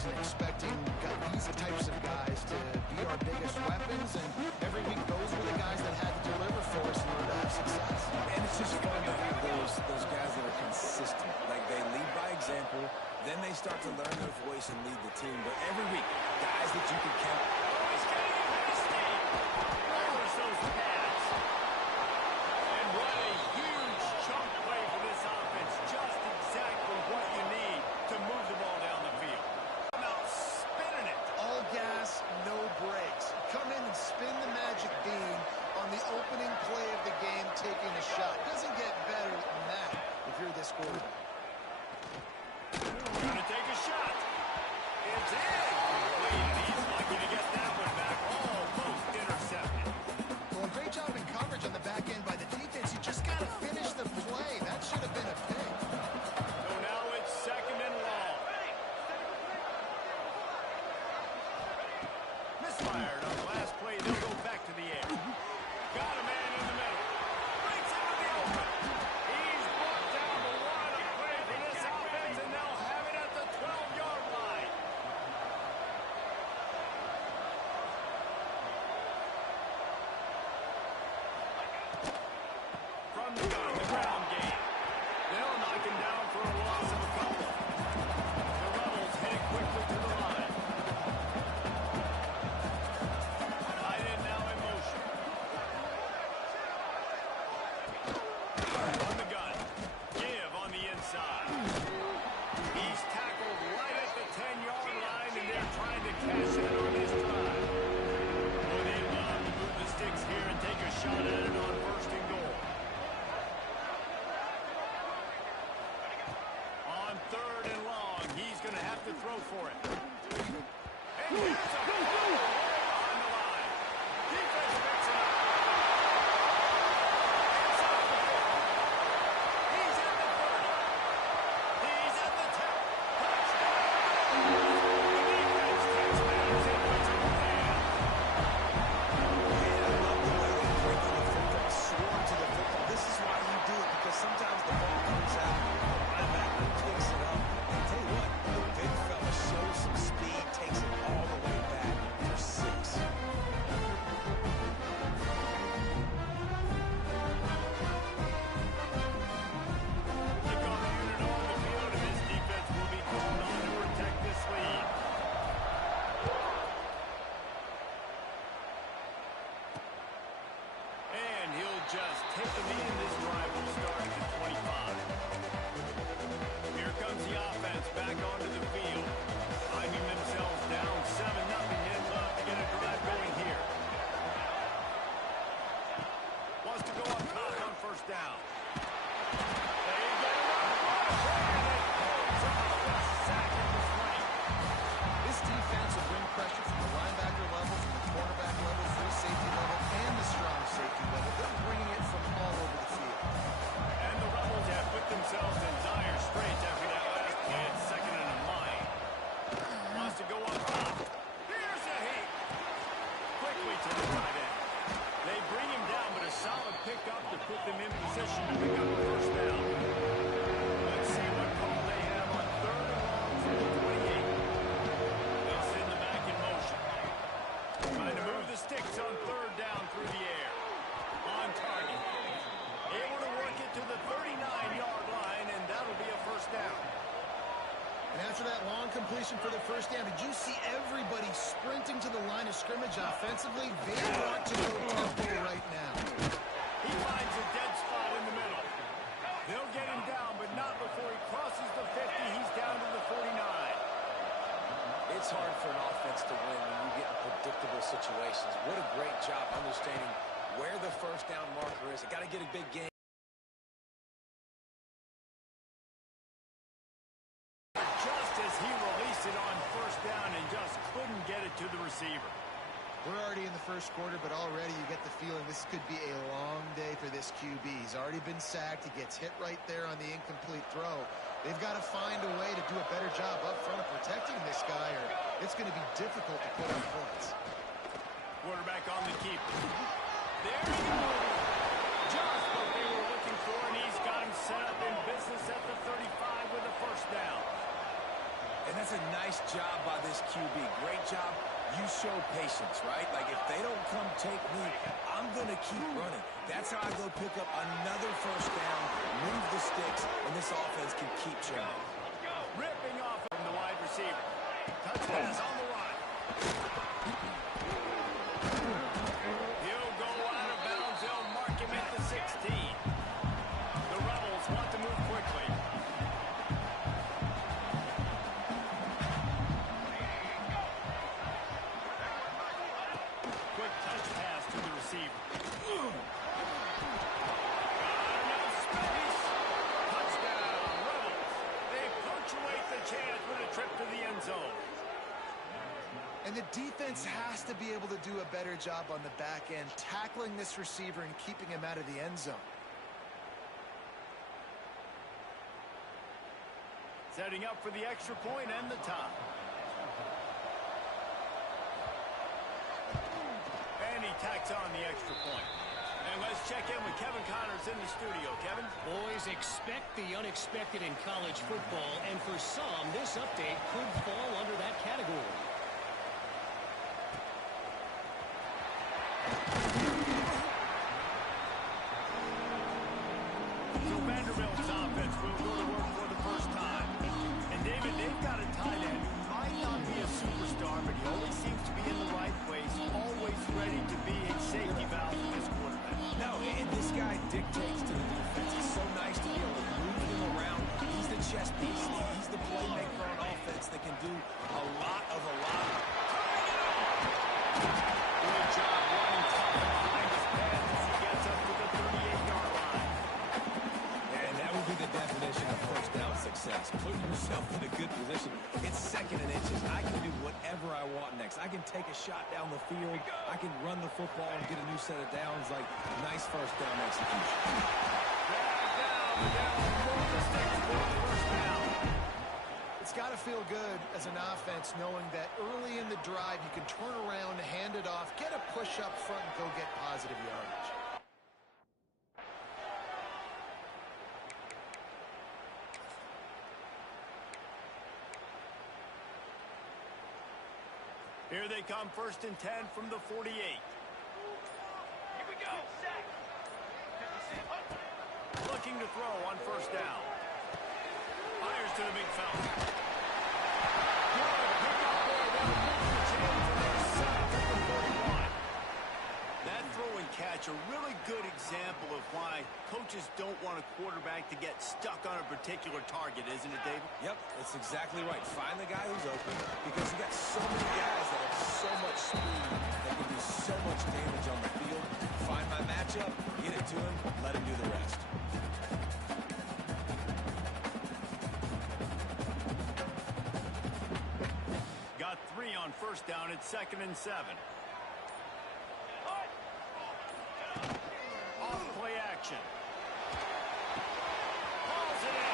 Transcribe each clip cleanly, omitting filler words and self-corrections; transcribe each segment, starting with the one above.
season expecting these types of guys to be our biggest weapons, and every week those were the guys that had to deliver for us in order to have success. And it's just fun to have those guys that are consistent. Like, they lead by example, then they start to learn their voice and lead the team. But every week, guys that you can count. Oh, he's getting hasty. Lowers those pads. And what a huge chunk play for this offense. Just exactly what you need to move the ball down the field. Come out spinning it. All gas, no brakes. Come in and spin the magic bean on the opening play of the game, taking a shot. Doesn't get better than that if you're this quarterback. Gonna take a shot. It's in. And he's lucky to get that one back. Almost intercepted. Well, great job in coverage on the back end by the defense. You just got to finish the play. That should have been a pick. So now it's second and long. Misfired on the last play. They'll go back to the air. Got a man in the middle. Breaks into the open. He's brought down the line of play for this offense, and they'll have it at the 12-yard line. From the gun, the ground game. They'll knock him down for a loss of a couple. The Rebels heading quickly to the line. Tight end now in motion. On the gun. Give on the inside. He's tackled right at the 10-yard line, and they're trying to cash in on this drive. Well, they love to move the sticks here and take a shot at it on first and goal. On third and long, he's going to have to throw for it. And here's a ball on the line. Defense picks it up. Inside the 50. He's at the 30. He's at the 10. Touchdown. The defense takes matters into its own hands. And I love the way they bring on the football, swarm to the football. This is why you do it, because sometimes the ball comes out, the linebacker picks it up, and tell you what, the big fella shows some speed, takes it all the way back for 6. Kickoff unit on the field, and this defense will be called on to protect this lead. And he'll just take the lead, and this drive will start at the 25. Here comes the offense back onto the field. Finding themselves down 7-0. They'd love to get a drive going here. Wants to go up top on first down. They get it up. And it pulls off the sack at the 20. This defense will bring pressure from the linebacker level, from the cornerback level, free safety level, and the strong safety level. They're bringing it from all over the field. And the Rebels have put themselves in dire straits after that last play at second and a mile. Wants to go up top. Here's a hit. Quickly to the tight end. They bring him down, but a solid pickup to put them in position to pick up a first down. Let's see what call they have on third and long from the 28. They'll send the back in motion. Trying to move the sticks on third down through the air. On target. Able to work it to the 39-yard line, and that'll be a first down. And after that long completion for the first down, did you see everybody sprinting to the line of scrimmage offensively? They want to go tempo right now. He finds a dead spot in the middle. They'll get him down, but not before he crosses the 50. He's down to the 49. It's hard for an offense to win when you get in predictable situations. What a great job understanding where the first down marker is. They got to get a big game. Just as he released it on first down and just couldn't get it to the receiver. We're already in the first quarter, but already you get the feeling this could be a long day for this QB. He's already been sacked. He gets hit right there on the incomplete throw. They've got to find a way to do a better job up front of protecting this guy, or it's going to be difficult to put up points. Quarterback on the keeper. There he goes. Just what they were looking for, and he's got him set up in business at the 35 with a first down. And that's a nice job by this QB. Great job. You show patience, right? Like, if they don't come take me, I'm going to keep running. That's how I go pick up another first down, move the sticks, and this offense can keep chugging. Ripping off from the wide receiver. Touch pass on the run. He'll go out of bounds. They'll mark him at the 16. The Rebels want to move quickly. Quick touch pass to the receiver. Enough space. Touchdown, Rebels. They punctuate the chance with a trip to the end zone. And the defense has to be able to do a better job on the back end, tackling this receiver and keeping him out of the end zone. Setting up for the extra point and the tie. And he tacks on the extra point. And let's check in with Kevin Connors in the studio. Kevin? Boys, expect the unexpected in college football, and for some, this update could fall under that category. So Vanderbilt's offense will go to work for the first time. And David, they've got a tight end who might not be a superstar, but he always seems to be in the right place, always ready to be a safety valve for this quarterback. No, and this guy dictates to the defense. It's so nice to be able to move him around. He's the chess piece. He's the playmaker on offense that can do a lot of a lot. Good job running tough behind his pads as he gets up to the 38-yard line. And that would be the definition of first down success. Putting yourself in a good position. It's second and inches. I can do whatever I want next. I can take a shot down the field. I can run the football and get a new set of downs. Like, nice first down execution. It's got to feel good as an offense knowing that early in the drive you can turn around, hand it off, get a push up front, and go get positive yardage. Here they come, 1st and 10 from the 48. Here we go, set. Looking to throw on first down. Fires to the big fella. Good pickup there. They'll move the chains and they're set up at the 41. That throw and catch, a really good example of why coaches don't want a quarterback to get stuck on a particular target, isn't it, David? Yep, that's exactly right. Find the guy who's open because you got so many guys that have so much speed that can do so much damage on the field. Find my matchup, get it to him, let him do the rest. Got 3 on first down at 2nd and 7. Off play action. Hauls it in.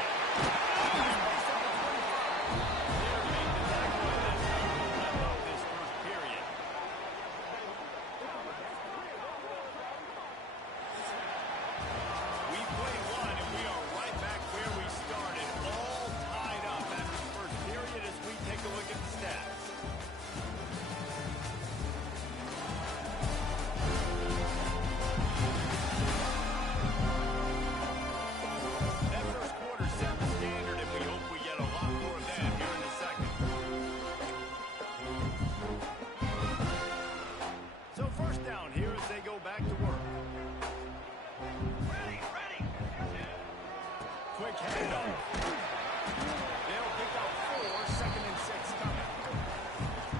Space at the 25. They're being the tackle, and that's how we'll wrap up this first period. We played one, and we are right back where we started, all tied up after the first period as we take a look at the stats. That first quarter set the standard, and we hope we get a lot more of that here in the second. So first down here as they go back to work. Ready. Quick handoff. They'll pick up 4, 2nd and 6 coming.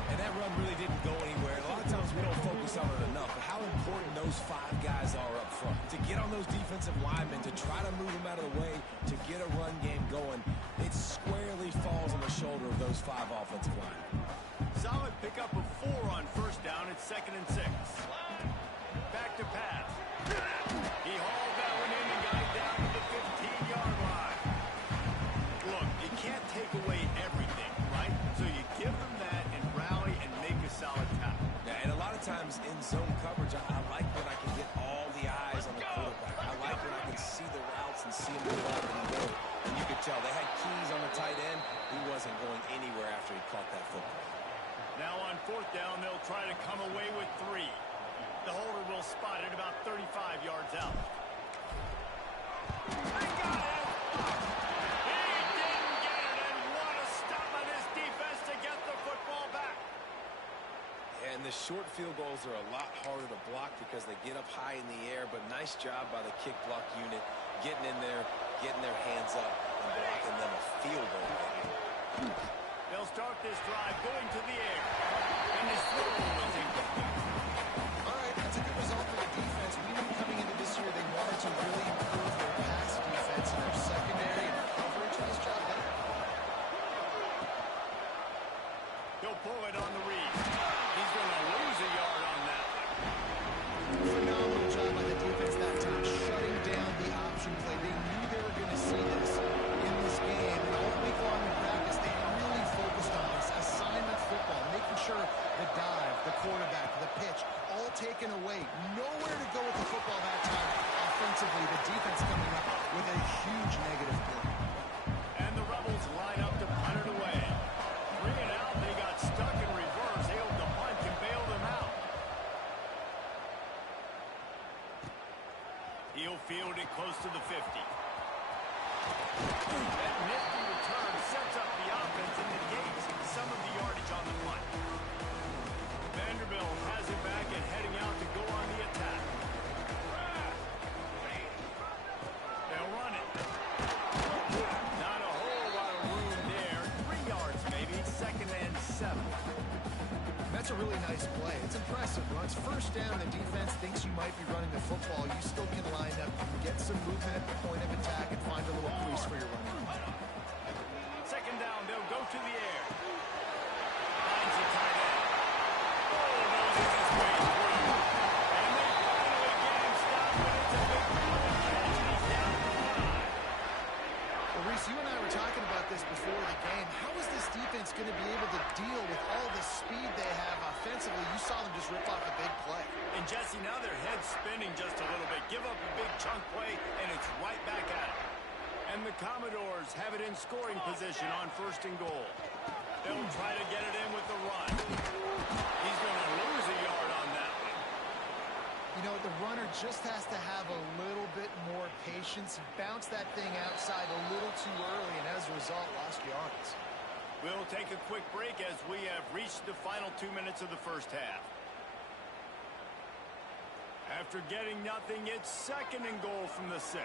And that run really didn't go anywhere. A lot of times we don't focus on it enough, but how important those 5 guys are up front. To get on those defensive linemen, to try to move them out of the way, to get a run game going, it squarely falls on the shoulder of those 5 offensive linemen. Solid pickup of 4 on first down at 2nd and 6. Back to pass. He hauled that one in and got it down to the 15-yard line. Look, you can't take away everything, right? So you give them that and rally and make a solid tackle. Yeah, and a lot of times in zone coverage, I like when I can get all the eyes on the quarterback. I like when I can see the routes and see him move up and go. And you could tell they had keys on the tight end. He wasn't going anywhere after he caught that football. Now on fourth down, they'll try to come away with 3. The holder will spot it about 35 yards out. They got it! He didn't get it, and what a stop by this defense to get the football back. And the short field goals are a lot harder to block because they get up high in the air, but nice job by the kick block unit getting in there, getting their hands up, and blocking them a field goal. They'll start this drive going to the air. And his throw was incomplete. All right, that's a good result for the defense. We knew coming into this year they wanted to really improve their pass defense and their secondary and coverage. Nice job there. He'll pull it on the read. He's going to lose a yard on that one. Phenomenal job by the defense that time, shutting down the option play. They knew they were going to see this in this game. And all week long in practice, they really focused on this assignment football, making sure the dive, the quarterback, the pitch, all taken away. Nowhere to go with the football that time. Offensively, the defense coming up with a huge negative play. And the Rebels line up to punt it away. 3 and out, they got stuck in reverse. They hope the punt can bail them out. He'll field it close to the 50. That nifty return sets up the offense and negates some of the yardage on the punt. Vanderbilt has it back and heading out to go on the attack. They'll run it. Not a whole lot of room there. 3 yards maybe. 2nd and 7. That's a really nice play. It's impressive. When it's first down, the defense thinks you might be running the football. You still can line up, get some movement at the point of attack, and find a little crease for your running. 2nd down, they'll go to the air. Finds a tight end. Oh, noses his way through. And they finally get him stopped, but it's a big run catch, and he's down to the 5. Well, Reese, you and I were talking about this before the game. How is this defense going to be able to deal with all the speed they have offensively? You saw them just rip off a big play. And Jesse, now their head's spinning just a little bit. Give up a big chunk play, and it's right back at it. And the Commodores have it in scoring position on 1st and goal. They'll try to get it in with the run. He's going to lose a yard on that one. You know, the runner just has to have a little bit more patience. Bounce that thing outside a little too early, and as a result, lost yards. We'll take a quick break as we have reached the final 2 minutes of the first half. After getting nothing, it's 2nd and goal from the 6.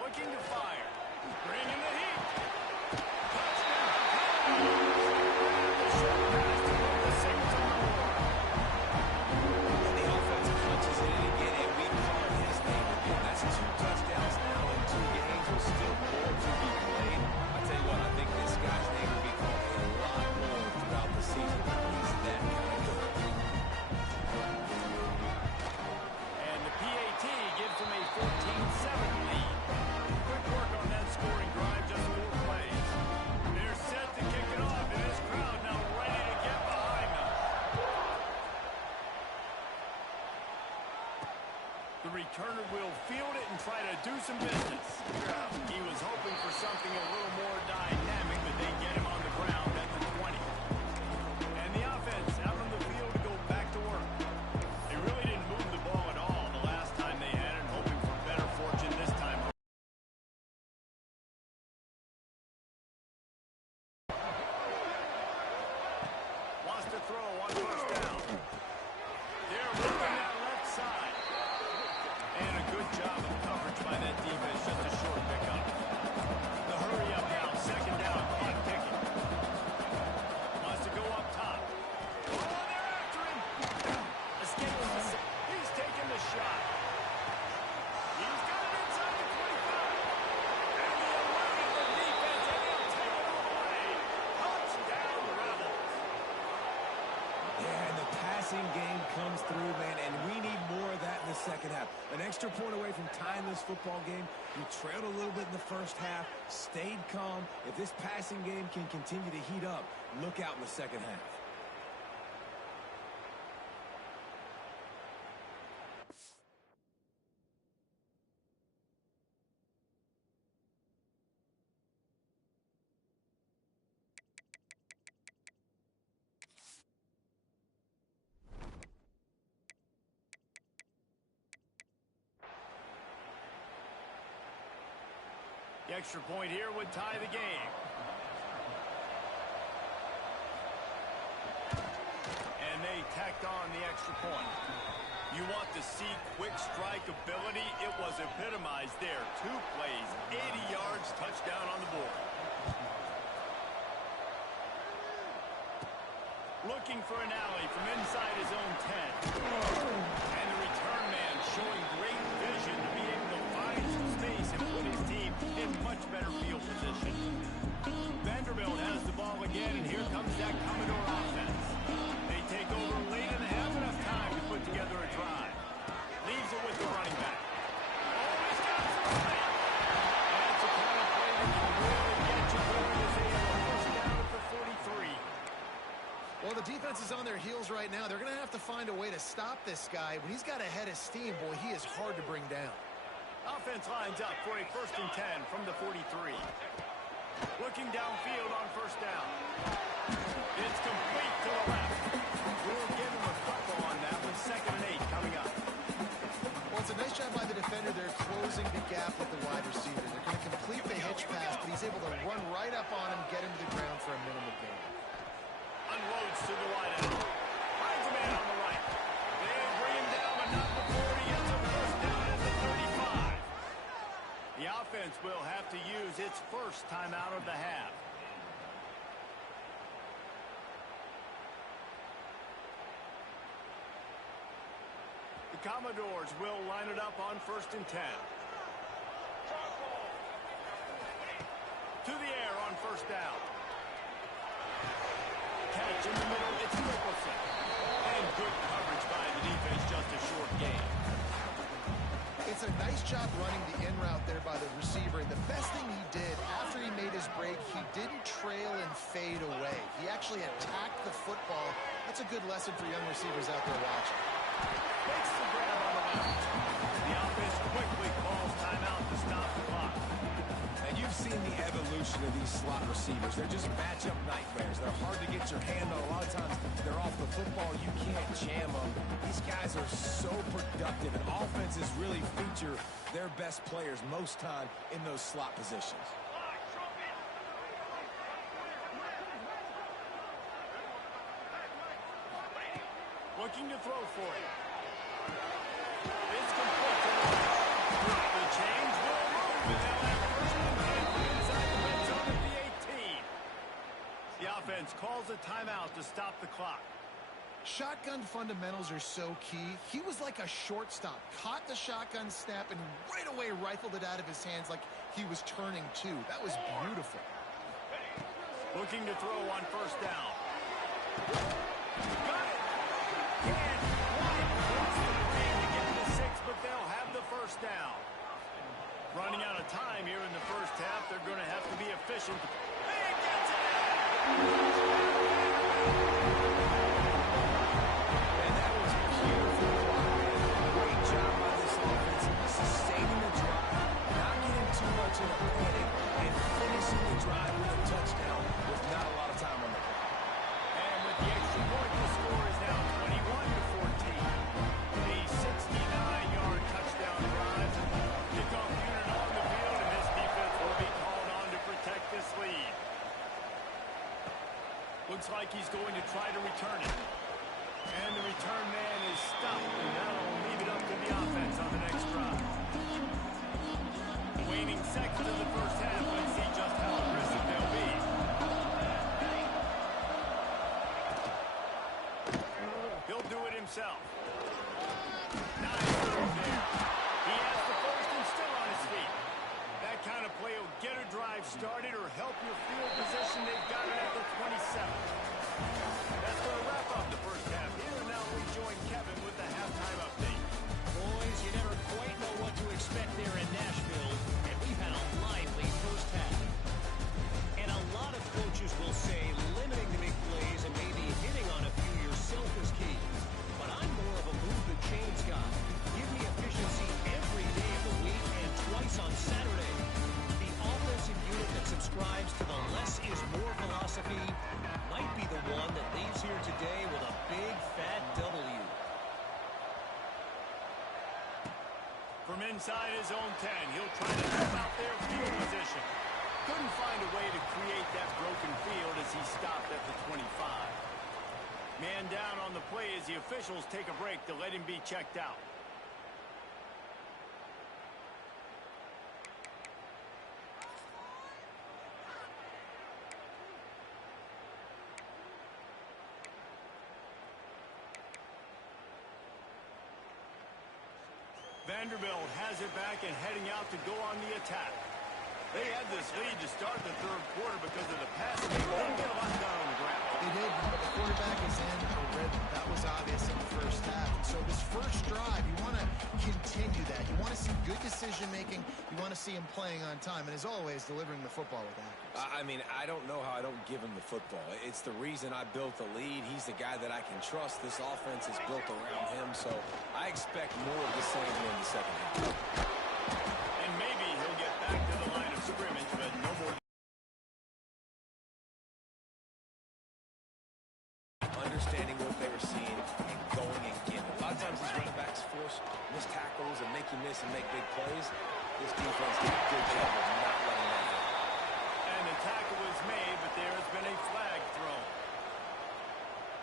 Looking to fire. Bringing the heat. And the offense punches it in again, and we call his name again. That's 2 touchdowns now in 2 games with still more to be played. I tell you what, I think this guy's name will be called a lot more throughout the season. He's that kind of good. And the PAT gives him a 14-7 lead. Quick work on that scoring drive, just 4 plays. They're set to kick it off, and this crowd now ready to get behind them. The returner will field it and try to do some business. He was hoping for something a little more dynamic, but they get him on the ground at the 20. And the offense out on the field to go back to work. They really didn't move the ball at all the last time they had it, hoping for better fortune this time. Wants to throw on 1st down. They're working that left side. And a good job of coverage by that defense. Just a short pickup. The hurry up now. 2nd down. Clock ticking. Wants to go up top. Oh, they're after him. Escapes. He's taking the shot. He's got it inside the 25. And he eluded the defense, and he'll take it all away. Touchdown, Rebels. Yeah, and the passing game comes through, man, and we need more of that in the 2nd half. An extra point away from tying this football game. You trailed a little bit in the 1st half, stayed calm. If this passing game can continue to heat up, look out in the 2nd half. extra point here would tie the game. And they tacked on the extra point. You want to see quick strike ability? It was epitomized there. 2 plays, 80 yards, touchdown on the board. Looking for an alley from inside his own 10. And the return man showing great vision to be able to find some space and put his team in much better field position. Vanderbilt has the ball again, and here comes that Commodore offense. They take over late and have enough time to put together a drive. Leaves it with the running back. Oh, he's got some height. That's a kind of play that can really get you going as they have a first down at the 43. Well, the defense is on their heels right now. They're going to have to find a way to stop this guy. When he's got a head of steam, boy, he is hard to bring down. Offense lines up for a 1st and 10 from the 43. Looking downfield on first down. It's complete to the left. We'll give him a couple on that with 2nd and 8 coming up. Well, it's a nice job by the defender. They're closing the gap with the wide receiver. They're going to complete the hitch pass, but he's able to run right up on him, get him to the ground for a minimal gain. Unloads to the wide out. Finds a man on the right. They bring him down, but not before he gets a first down at the 35. The offense will have to use its first timeout of the half. The Commodores will line it up on 1st and 10. To the air on first down. Catch in the middle, it's Nicholson. And good coverage by the defense, just a short gain. It's a nice job running the in route there by the receiver. And the best thing he did after he made his break, he didn't trail and fade away. He actually attacked the football. That's a good lesson for young receivers out there watching. Makes the grab on the left. The offense quickly calls timeout to stop the clock. And you've seen the evolution of these slot receivers. They're just matchup nightmares. They're hard to get your hand on. A lot of times they're off the football. You can't jam them. These guys are so productive, and offenses really feature their best players most time in those slot positions. Looking to throw for it. It's complete to the left. The change will move, and they'll have first and 10 inside the red zone at the 18. The offense calls a timeout to stop the clock. Shotgun fundamentals are so key. He was like a shortstop. Caught the shotgun snap and right away rifled it out of his hands like he was turning two. That was beautiful. Looking to throw on first down. Got it. And wide across the lane to get the 6, but they'll have the first down. Running out of time here in the first half. They're going to have to be efficient. And he gets it out. And that was a beautiful block. Great job by this offense, sustaining the drive, not getting too much in a panic, and finishing the drive with a touchdown with not a lot of time on the clock. And with the extra point, the score is now 21-14. A 69-yard touchdown drive. Kickoff unit on the field, and this defense will be called on to protect this lead. Looks like he's going to try to return it. And the return man is stopped, and that'll leave it up to the offense on the next drive. Waning seconds of the first half. Let's see just how aggressive they'll be. He'll do it himself. Nice move there. He has the first and still on his feet. That kind of play will get a drive started or help your field position. They've got it at the 27. That's going to wrap up the first half here, and now we join Kevin with the halftime update. Boys, you never quite know what to expect there in Nashville, and we've had a lively first half. And a lot of coaches will say limiting the big plays and maybe hitting on a few yourself is key. But I'm more of a move the chains guy. Give me efficiency every day of the week and twice on Saturday. The offensive unit that subscribes to the less is more philosophy might be the one that leaves here today inside his own 10. He'll try to help out their field position. Couldn't find a way to create that broken field as he stopped at the 25. Man down on the play as the officials take a break to let him be checked out. Vanderbilt has it back and heading out to go on the attack. They had this lead to start the third quarter because of the passing. They didn't get a lot done on the ground. They did, but the quarterback is in a rhythm. That was obvious in the first half. And so this first drive, you want to continue that. You want to see good decision-making. You want to see him playing on time. And as always, delivering the football with accuracy. I mean, I don't know how I don't give him the football. It's the reason I built the lead. He's the guy that I can trust. This offense is built around him. So I expect more of the same in the second half. And maybe he'll get back to the line of scrimmage, but no more. Understanding what they were seeing and going and getting it. A lot of times these running backs force missed tackles and make you miss and make big plays. This defense did a good job of not letting that happen. And the tackle is made, but there has been a flag thrown.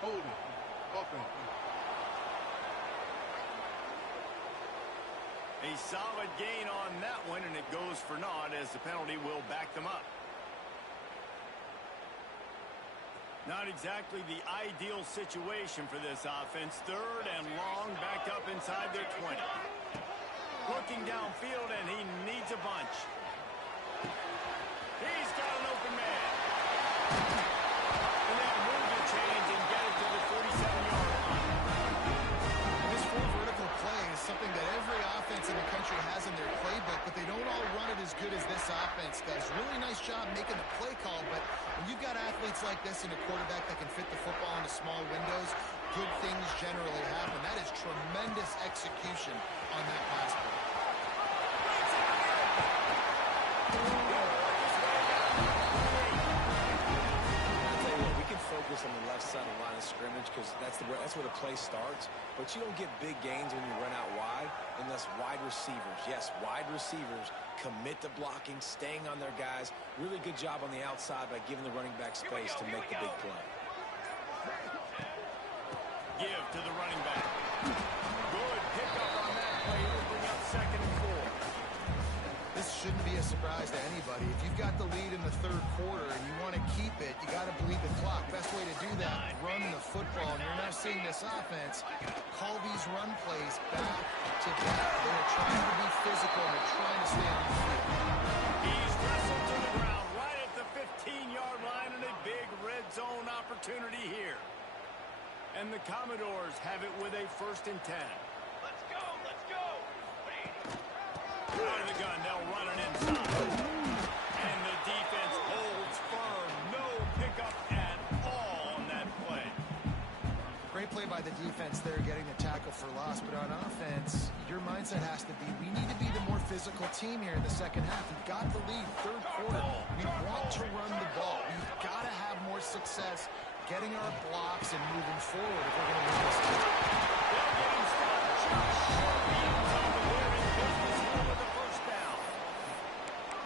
Holding. Open. A solid gain on that one, and it goes for naught as the penalty will back them up. Not exactly the ideal situation for this offense. Third and long, backed up inside their 20. Looking downfield, and he needs a bunch. He's got an open man. And they'll move the change and get it to the 47-yard line. This full vertical play is something that every offense in the country has in their playbook, but they don't all run it as good as this offense does. Really nice job making the play call, but when you've got athletes like this and a quarterback that can fit the football into small windows, good things generally happen. That is tremendous execution on that pass play. Focus on the left side of the line of scrimmage because that's where the play starts. But you don't get big gains when you run out wide unless wide receivers, yes, wide receivers commit to blocking, staying on their guys. Really good job on the outside by giving the running back space to make the big play. Give to the running back. Good pickup on that play. It'll bring up second and 4. This shouldn't be a surprise to anybody. If you've got the lead in the third quarter and you want to keep it, you got to bleed the clock. Best way to do that, run the football. And you're now seeing this offense call these run plays back to back. They're trying to be physical. They're trying to stay on the field. He's wrestled to the ground right at the 15-yard line, and a big red zone opportunity here. And the Commodores have it with a 1st and 10. Let's go, let's go. Out of the gun, they'll run it inside. And the defense holds firm. No pickup at all on that play. Great play by the defense there, getting the tackle for loss. But on offense, your mindset has to be, we need to be the more physical team here in the second half. We've got the lead, third quarter. We want to run the ball. We've got to have more success getting our blocks and moving forward if we're going to win this game. They'll get him stopped just short of the end zone, but they're in business here with the first down.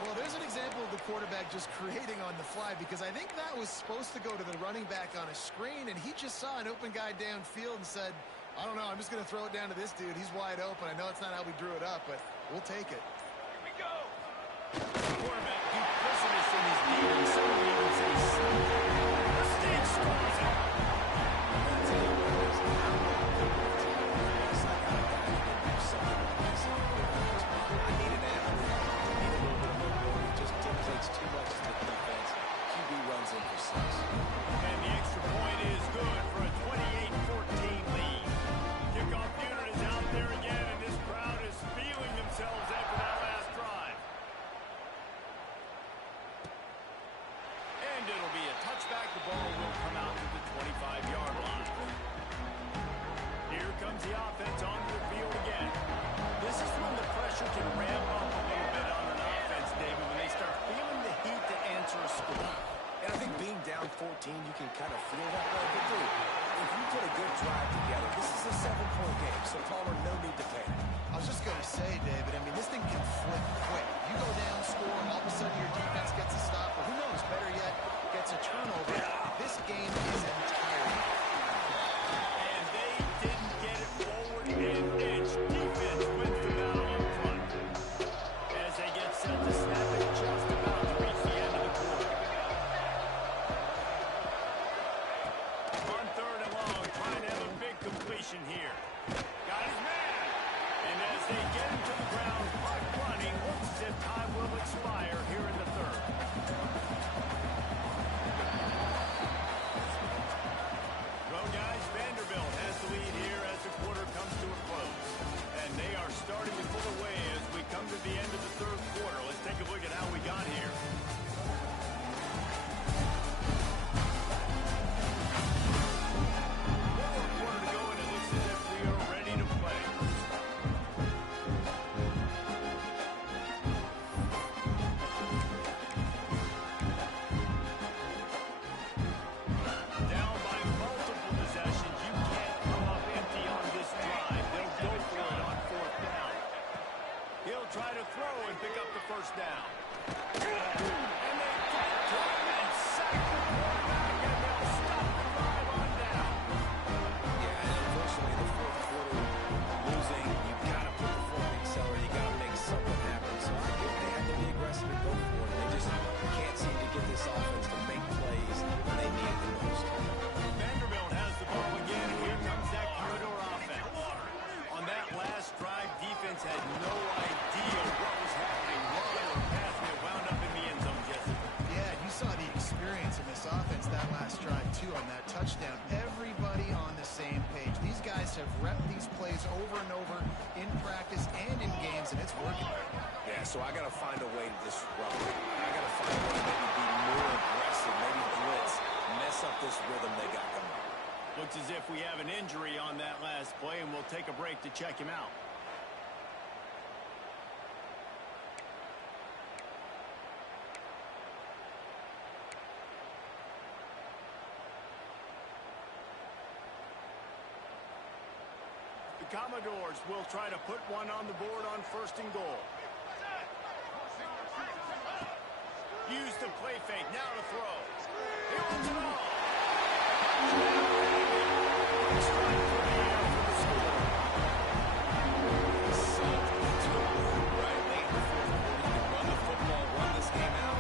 Well, there's an example of the quarterback just creating on the fly, because I think that was supposed to go to the running back on a screen, and he just saw an open guy downfield and said, I don't know, I'm just going to throw it down to this dude. He's wide open. I know it's not how we drew it up, but we'll take it. Here we go. Quarterback duplicitous in his dealing. Some would even say sneaky. The stage scores it. I need an athlete. I need a little bit of mobility. It just dictates too much to the defense. QB runs in for 6. And the extra point is good for a 28-14 lead. Kickoff unit is out there again, and this crowd is feeling themselves after that last drive. And it'll be a touchback. The ball will come out to the 25-yard line. Here comes the offense onto the field again. This is when the pressure can ramp up a little bit on an offense, David, when they start feeling the heat to answer a score. And I think being down 14, you can kind of feel that way. But dude, if you put a good drive together, this is a 7-point game, so Palmer, no need to panic. I'll was just going to say, David, I mean, this thing can flip quick. You go down, score, all of a sudden your defense gets a stop, or who knows, better yet, gets a turnover. This game is entirely. And they didn't get it forward an inch. Defense wins the battle up front. As they get set to snap it just about to reach the end of the quarter. On third and long, trying to have a big completion here. Got his man. And as they get him to the ground, clock running, looks as if time will expire here in the third. Well, guys, Vanderbilt has the lead here as the quarter comes to a close. And they are starting to pull away as we come to the end of the third quarter. Let's take a look at how we got here. Try to throw and pick up the first down. And they get to him and sack the quarterback, and they'll stop the drive on down. Yeah, and unfortunately, the fourth quarter losing, you've got to put the foot on the accelerator. You've got to make something happen. So I think they have to be aggressive and go for it. They just can't seem to get this offense to make plays when they need it the most. Vanderbilt has the ball again. Here comes that corridor offense. On that last drive, defense had no idea what was happening. Run or pass, and it wound up in the end zone, Jesse. Yeah, you saw the experience in this offense that last drive, too, on that touchdown. Everybody on the same page. These guys have repped these plays over and over in practice and in games, and it's working. Yeah, so I got to find a way to disrupt it. I got to find a way to maybe be more aggressive, maybe blitz, mess up this rhythm they got going. Looks as if we have an injury on that last play, and we'll take a break to check him out. The Commodores will try to put one on the board on first and goal. Use the play fake, now to throw. He wants it all. Strike for the air for the score. Salt into a room right late in the fourth quarter. You can run the football, run this game out.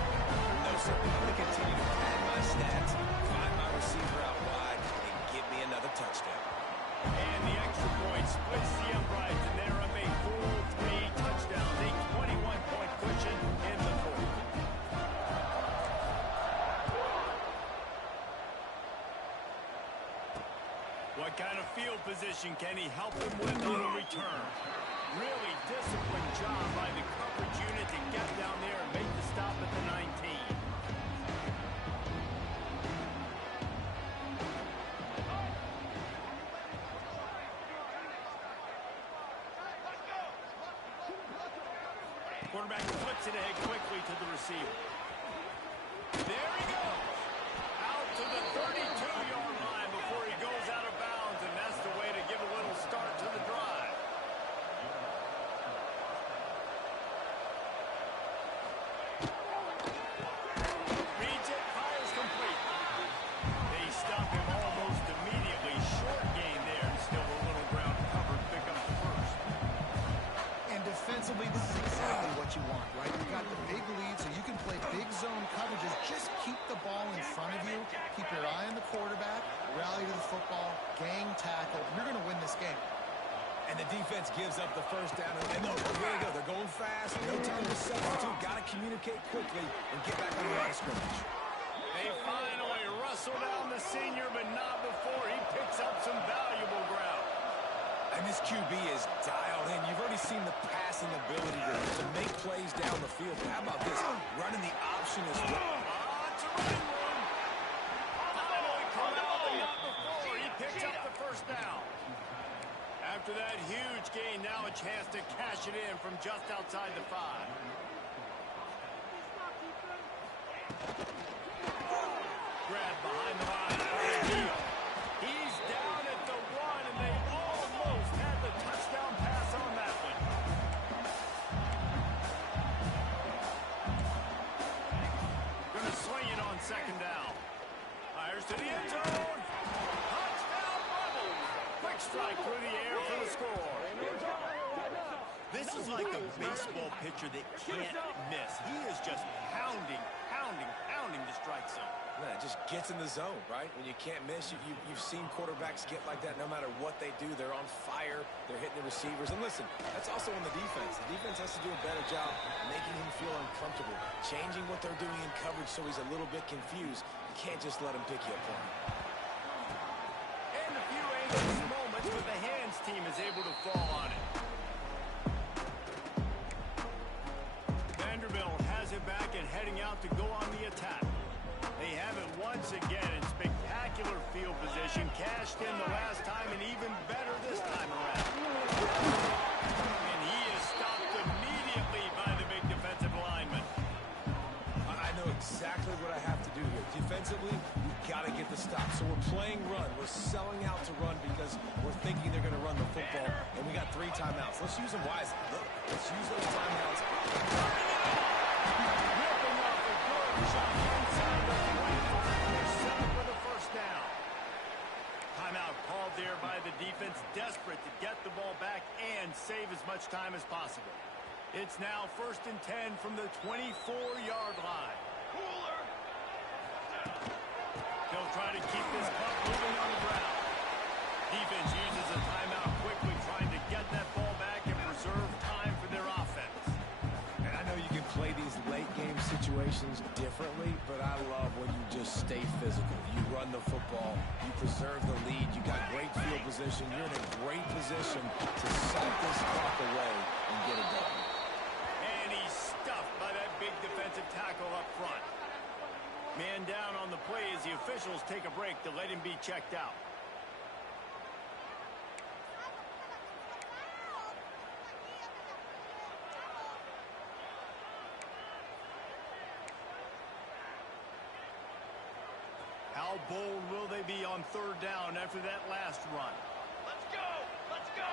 No, sir. I'm going to continue to pad my stats, find my receiver out wide, and give me another touchdown. And the extra point splits the uprights, and they're up a full 3 touchdowns, a 21-point cushion in the fourth. What kind of field position can he help them with on a return? Really disciplined job by the coverage unit to get down there and make the stop at the 19. Quarterback flips it ahead quickly to the receiver. There he goes. Out to the 32-yard line before he goes out of bounds, and that's the way to give a little start to the drive. Reads it, fires complete. They stop him almost immediately. Short gain there, and still a little ground covered. Pick up the first. And defensively, this is exactly what you want, right? You've got the big lead, so you can play big zone coverages. Just keep the ball in front of you. Keep your eye on the quarterback. Rally to the football. Gang tackle. You're going to win this game. And the defense gives up the first down. And no, here they go. They're going fast. No time to substitute. Got to communicate quickly and get back on the line of scrimmage. They finally wrestle down the senior, but not before he picks up some valuable ground. And this QB is dialed in. You've already seen the passing ability to make plays down the field. But how about this? Running the option as well. It's a running room. Finally corralled, but not before he picks up the first down. After that huge gain, now a chance to cash it in from just outside the 5. Grab behind the line. He's down at the 1, and they almost had the touchdown pass on that one. strike through the air for the score. This is like a baseball pitcher that can't miss. He is just pounding the strike zone. Man, it just gets in the zone, right? When you can't miss, you've seen quarterbacks get like that no matter what they do. They're on fire. They're hitting the receivers. And listen, that's also on the defense. The defense has to do a better job making him feel uncomfortable, changing what they're doing in coverage so he's a little bit confused. You can't just let him pick you apart. And a few anxious moments, but the hands team is able to fall on it. Vanderbilt has it back and heading out to go on the attack. They have it once again in spectacular field position. Cashed in the last time and even better this time around. And he is stopped immediately by the big defensive lineman. I know exactly what I have to do here. Defensively, we've got to get the stop. So we're playing run. We're selling out to run because we're thinking they're going to run the football. And we got 3 timeouts. Let's use them wisely. Let's use those timeouts. Ripping off a good shot inside the 25. They're set up for the first down. Timeout called there by the defense, desperate to get the ball back and save as much time as possible. It's now 1st and 10 from the 24-yard line. They'll try to keep this puck moving on the ground. Defense uses a timeout quickly, trying to get that ball back and preserve time for their offense. And I know you can play these late-game situations differently, but I love when you just stay physical. You run the football. You preserve the lead. You got great field position. You're in a great position to suck this clock away and get it done. And he's stuffed by that big defensive tackle up front. Man down on the play as the officials take a break to let him be checked out. How bold will they be on 3rd down after that last run? Let's go! Let's go!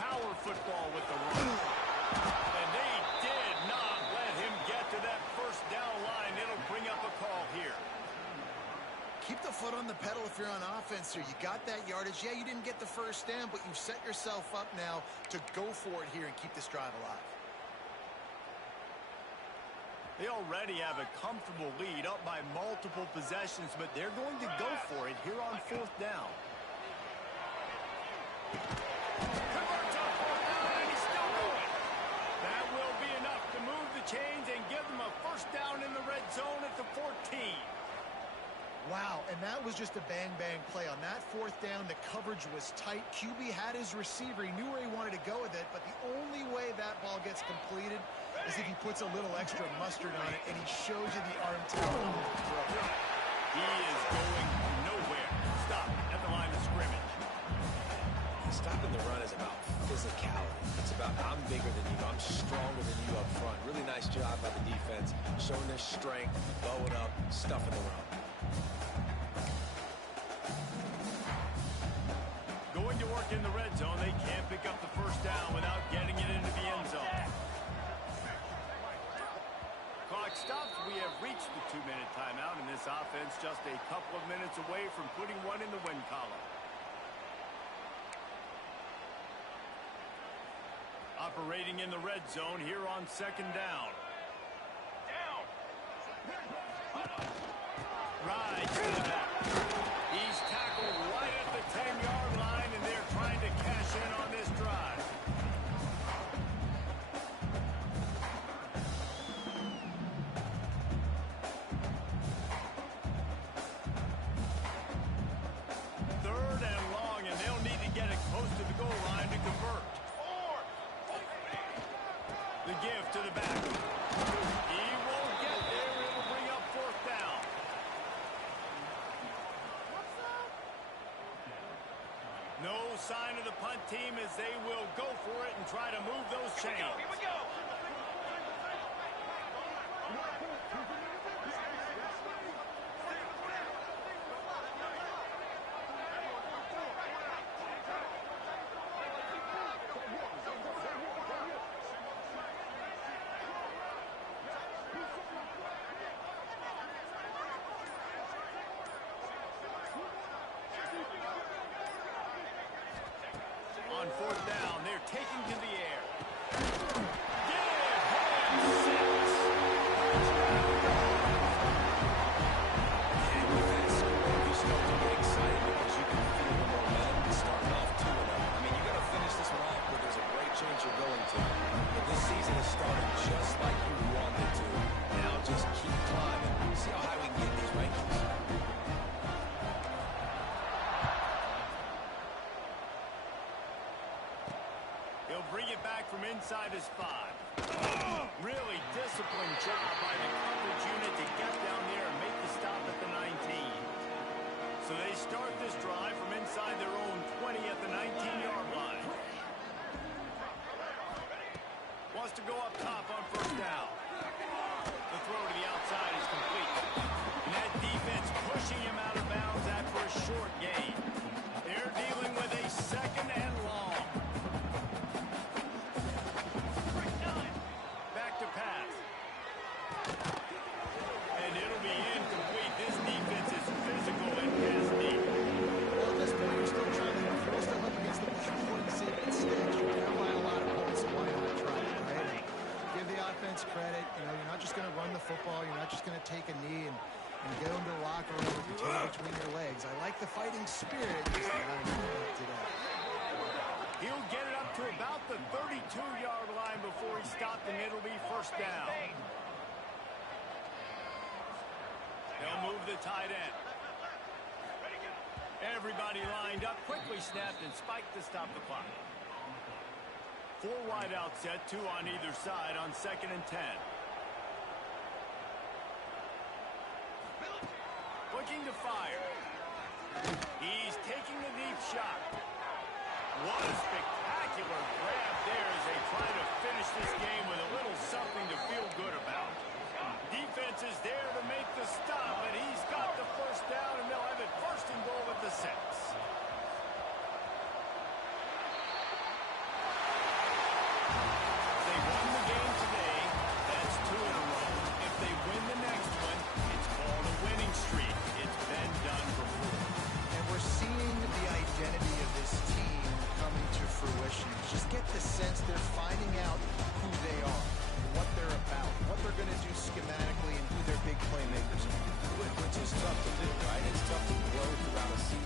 Power football with the run. And they did not let him get to that 1st down line. It'll bring up a call here. Keep the foot on the pedal if you're on offense here. You got that yardage. Yeah, you didn't get the 1st down, but you've set yourself up now to go for it here and keep this drive alive. They already have a comfortable lead up by multiple possessions, but they're going to go for it here on 4th down. Converts on 4th down, and he's still going. That will be enough to move the chains and give them a 1st down in the red zone at the 14. Wow, and that was just a bang-bang play. On that 4th down, the coverage was tight. QB had his receiver. He knew where he wanted to go with it, but the only way that ball gets completed is if he puts a little extra mustard on it, and he shows you the arm talent. He is going nowhere. Stop at the line of scrimmage. Stopping the run is about physicality. It's about I'm bigger than you. I'm stronger than you up front. Really nice job by the defense, showing their strength, blowing up, stuffing the run. Going to work in the red zone. They can't pick up the 1st down without getting it into the end zone. Clock stops. We have reached the 2-minute timeout, and this offense just a couple of minutes away from putting one in the win column. Operating in the red zone here on 2nd down. Right to the back. He's tackled right at the 10-yard line, and they're trying to cash in on this drive. Third and long, and they'll need to get it close to the goal line to convert. The give to the back. He won't get there. It'll bring up 4th down. No sign of the punt team as they will go for it and try to move those chains. Here we go! bring it back from inside his 5. Really disciplined job by the coverage unit to get down there and make the stop at the 19. So they start this drive from inside their own 20 at the 19-yard line. Wants to go up top on first down. The throw to the outside is complete. And that defense pushing him out of bounds after a short gain. They're dealing with a second and long. Back to pass. And it'll be incomplete. This defense is physical and pass deep. Well, at this point, you're still trying to force them up against the most important safety stakes. You're down by a lot of points, so why not try it, right? Give the offense credit. You know, you're not just going to run the football. You're not just going to take a knee and get into the locker room with your tail between your legs. I like the fighting spirit. Just not enough today. He'll get it up to about the 32-yard line before he stopped, and it'll be first down. They'll move the tight end. Everybody lined up, quickly snapped and spiked to stop the clock. 4 wide out set, 2 on either side on 2nd and 10. Looking to fire. He's taking the deep shot. What a spectacular grab there as they try to finish this game with a little something to feel good about. Defense is there to make the stop, and he's got the first down, and they'll have it first and goal at the 6. They won the game today. That's 2 in a row. If they win the next one, it's called a winning streak. It's been done before. And we're seeing the identity of this team coming to fruition. Just get the sense they're finding out who they are, what they're about, what they're going to do schematically, and who their big playmakers are. Which is tough to do, right? It's tough to grow throughout a season.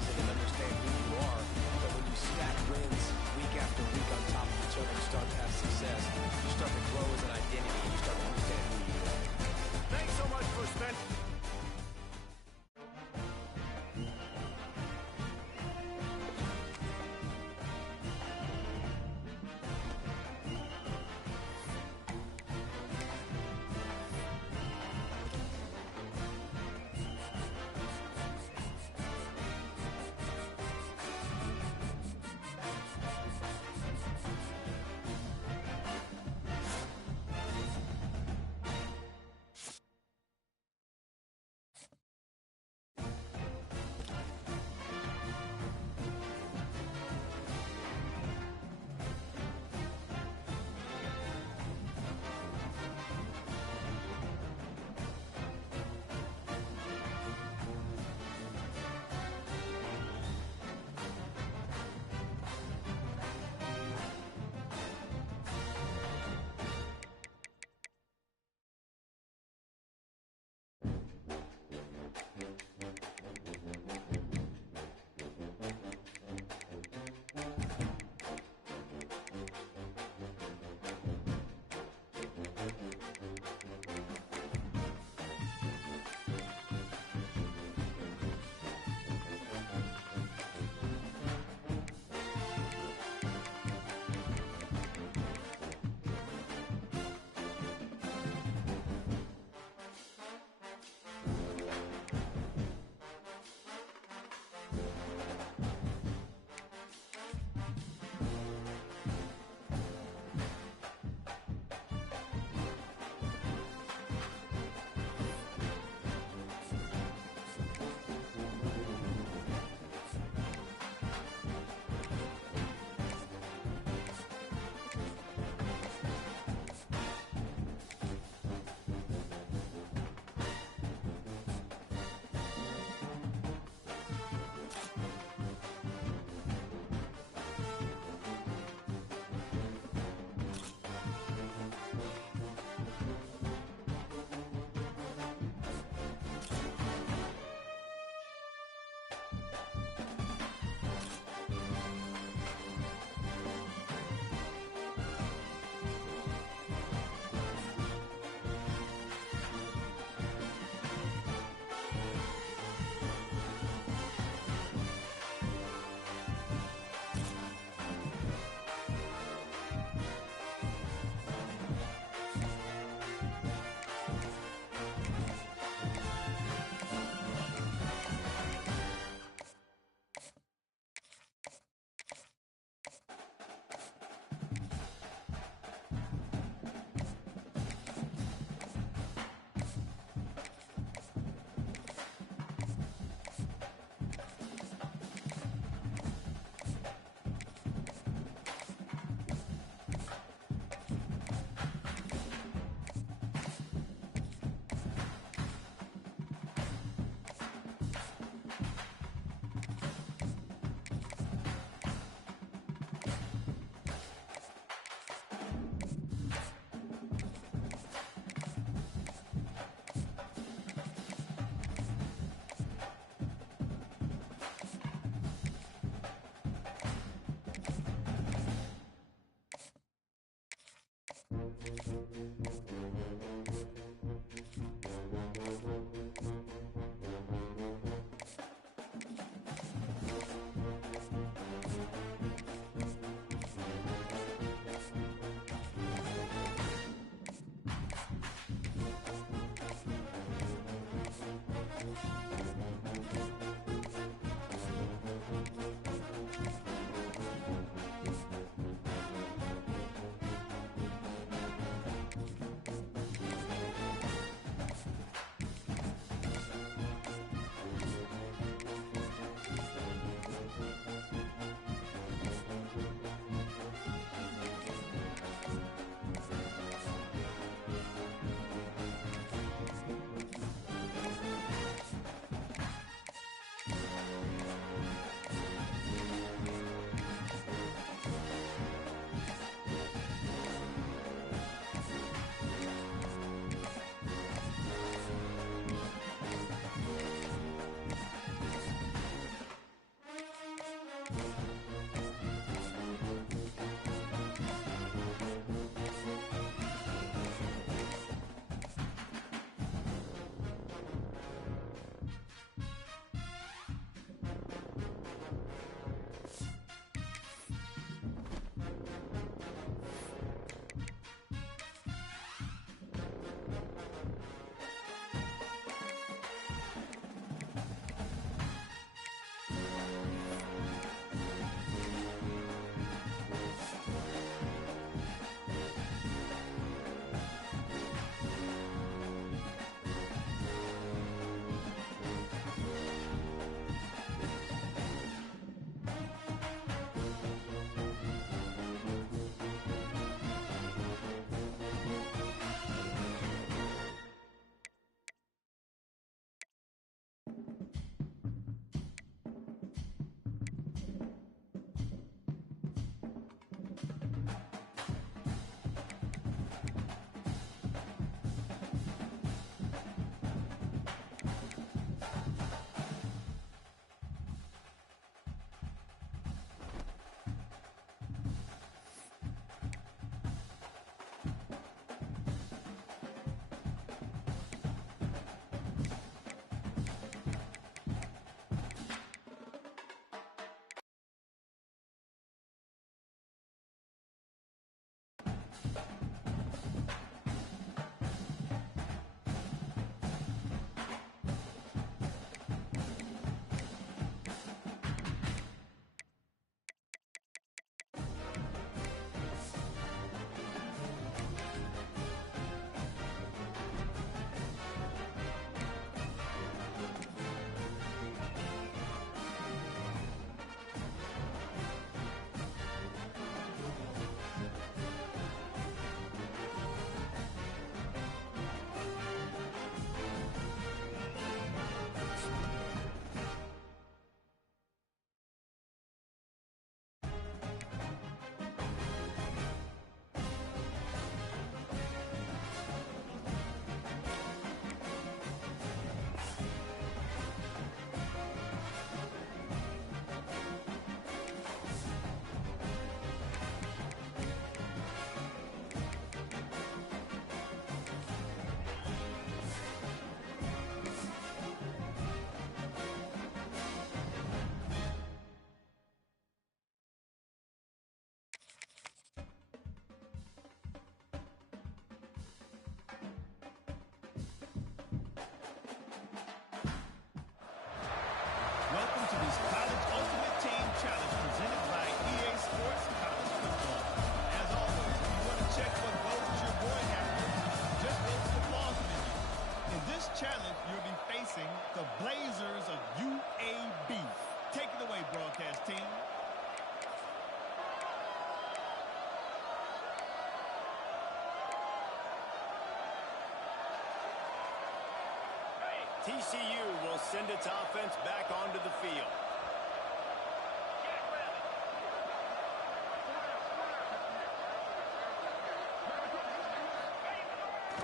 TCU will send its offense back onto the field.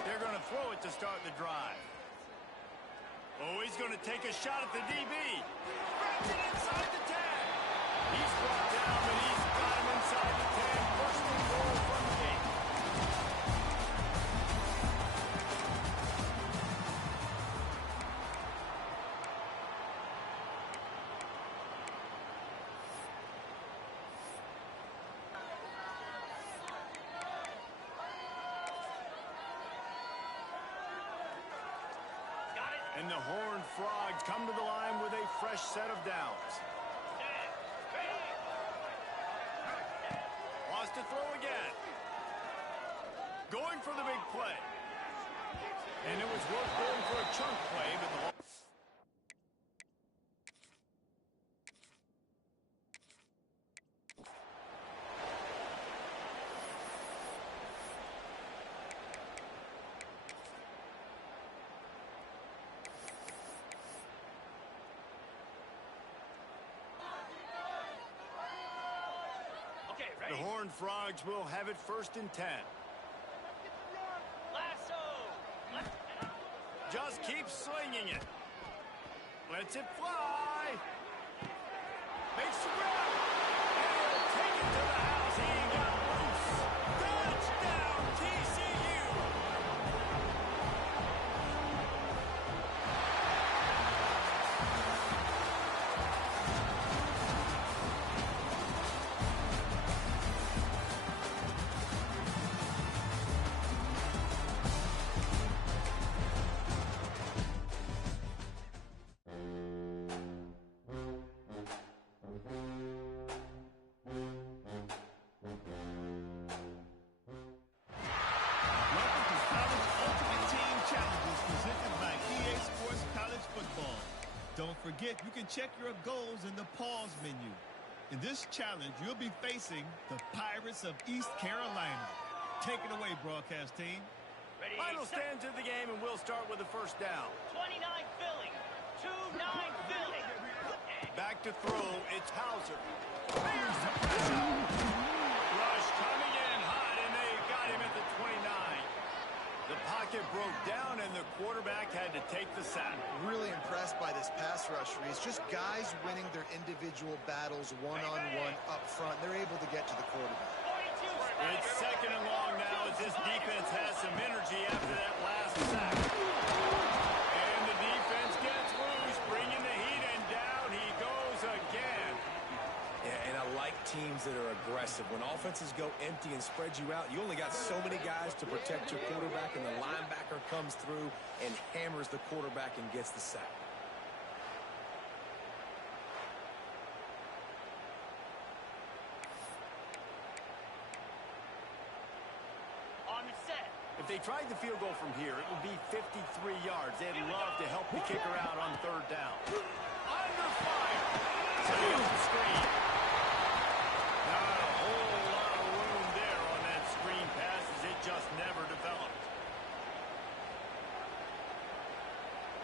They're going to throw it to start the drive. Oh, he's going to take a shot at the DB. Grabs it inside the 10. He's brought down, but he's got him inside the 10. First and goal from the gate. And the Horned Frogs come to the line with a fresh set of downs. Wants to throw again. Going for the big play. And it was worth going for a chunk play, but the The Horned Frogs will have it first and 10. Lasso. Just keep swinging it. Lets it fly. Makes the grab. Welcome to College Ultimate Team Challenges presented by EA Sports College Football. Don't forget, you can check your goals in the pause menu. In this challenge, you'll be facing the Pirates of East Carolina. Take it away, broadcast team. Ready, Final set. stands of the game, and we'll start with the first down. 29 Philly. 2-9 Philly. Back to throw, it's Hauser. There's the pressure. Rush coming in hot, and they got him at the 29. The pocket broke down, and the quarterback had to take the sack. Really impressed by this pass rush, Reese. Just guys winning their individual battles one-on-one up front. They're able to get to the quarterback. 42 It's second and long now as this defense has some energy after that last sack. And the defense gets loose, bringing the heat, and down he goes again. Yeah, and I like teams that are aggressive. When offenses go empty and spread you out, you only got so many guys to protect your quarterback, and the linebacker comes through and hammers the quarterback and gets the sack. On the set. If they tried the field goal from here, it would be 53 yards. They'd love to help the kicker out on third down. Under fire. Tails the screen. Not a whole lot of room there on that screen pass as it just never developed.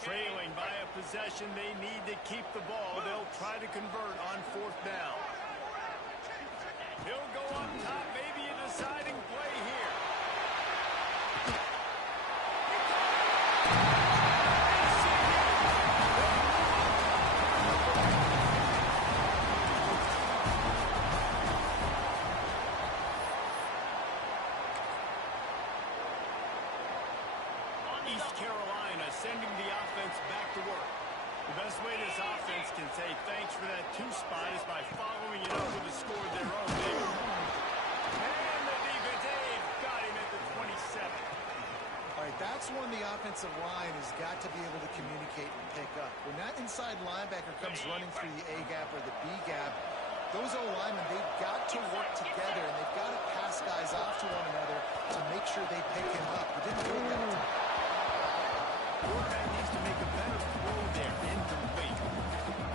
Trailing by a possession, they need to keep the ball. They'll try to convert on fourth down. He'll go up top, maybe a deciding play here. East Carolina sending the offense back to work. The best way this offense can say thanks for that two spot is by following it up with a score of their own. And the defense, they've got him at the 27. All right, that's when the offensive line has got to be able to communicate and pick up. When that inside linebacker comes running through the A gap or the B gap, those O-linemen, they've got to work together, and they've got to pass guys off to one another to make sure they pick him up. He didn't do that time. Quarterback needs to make a better throw there, incomplete.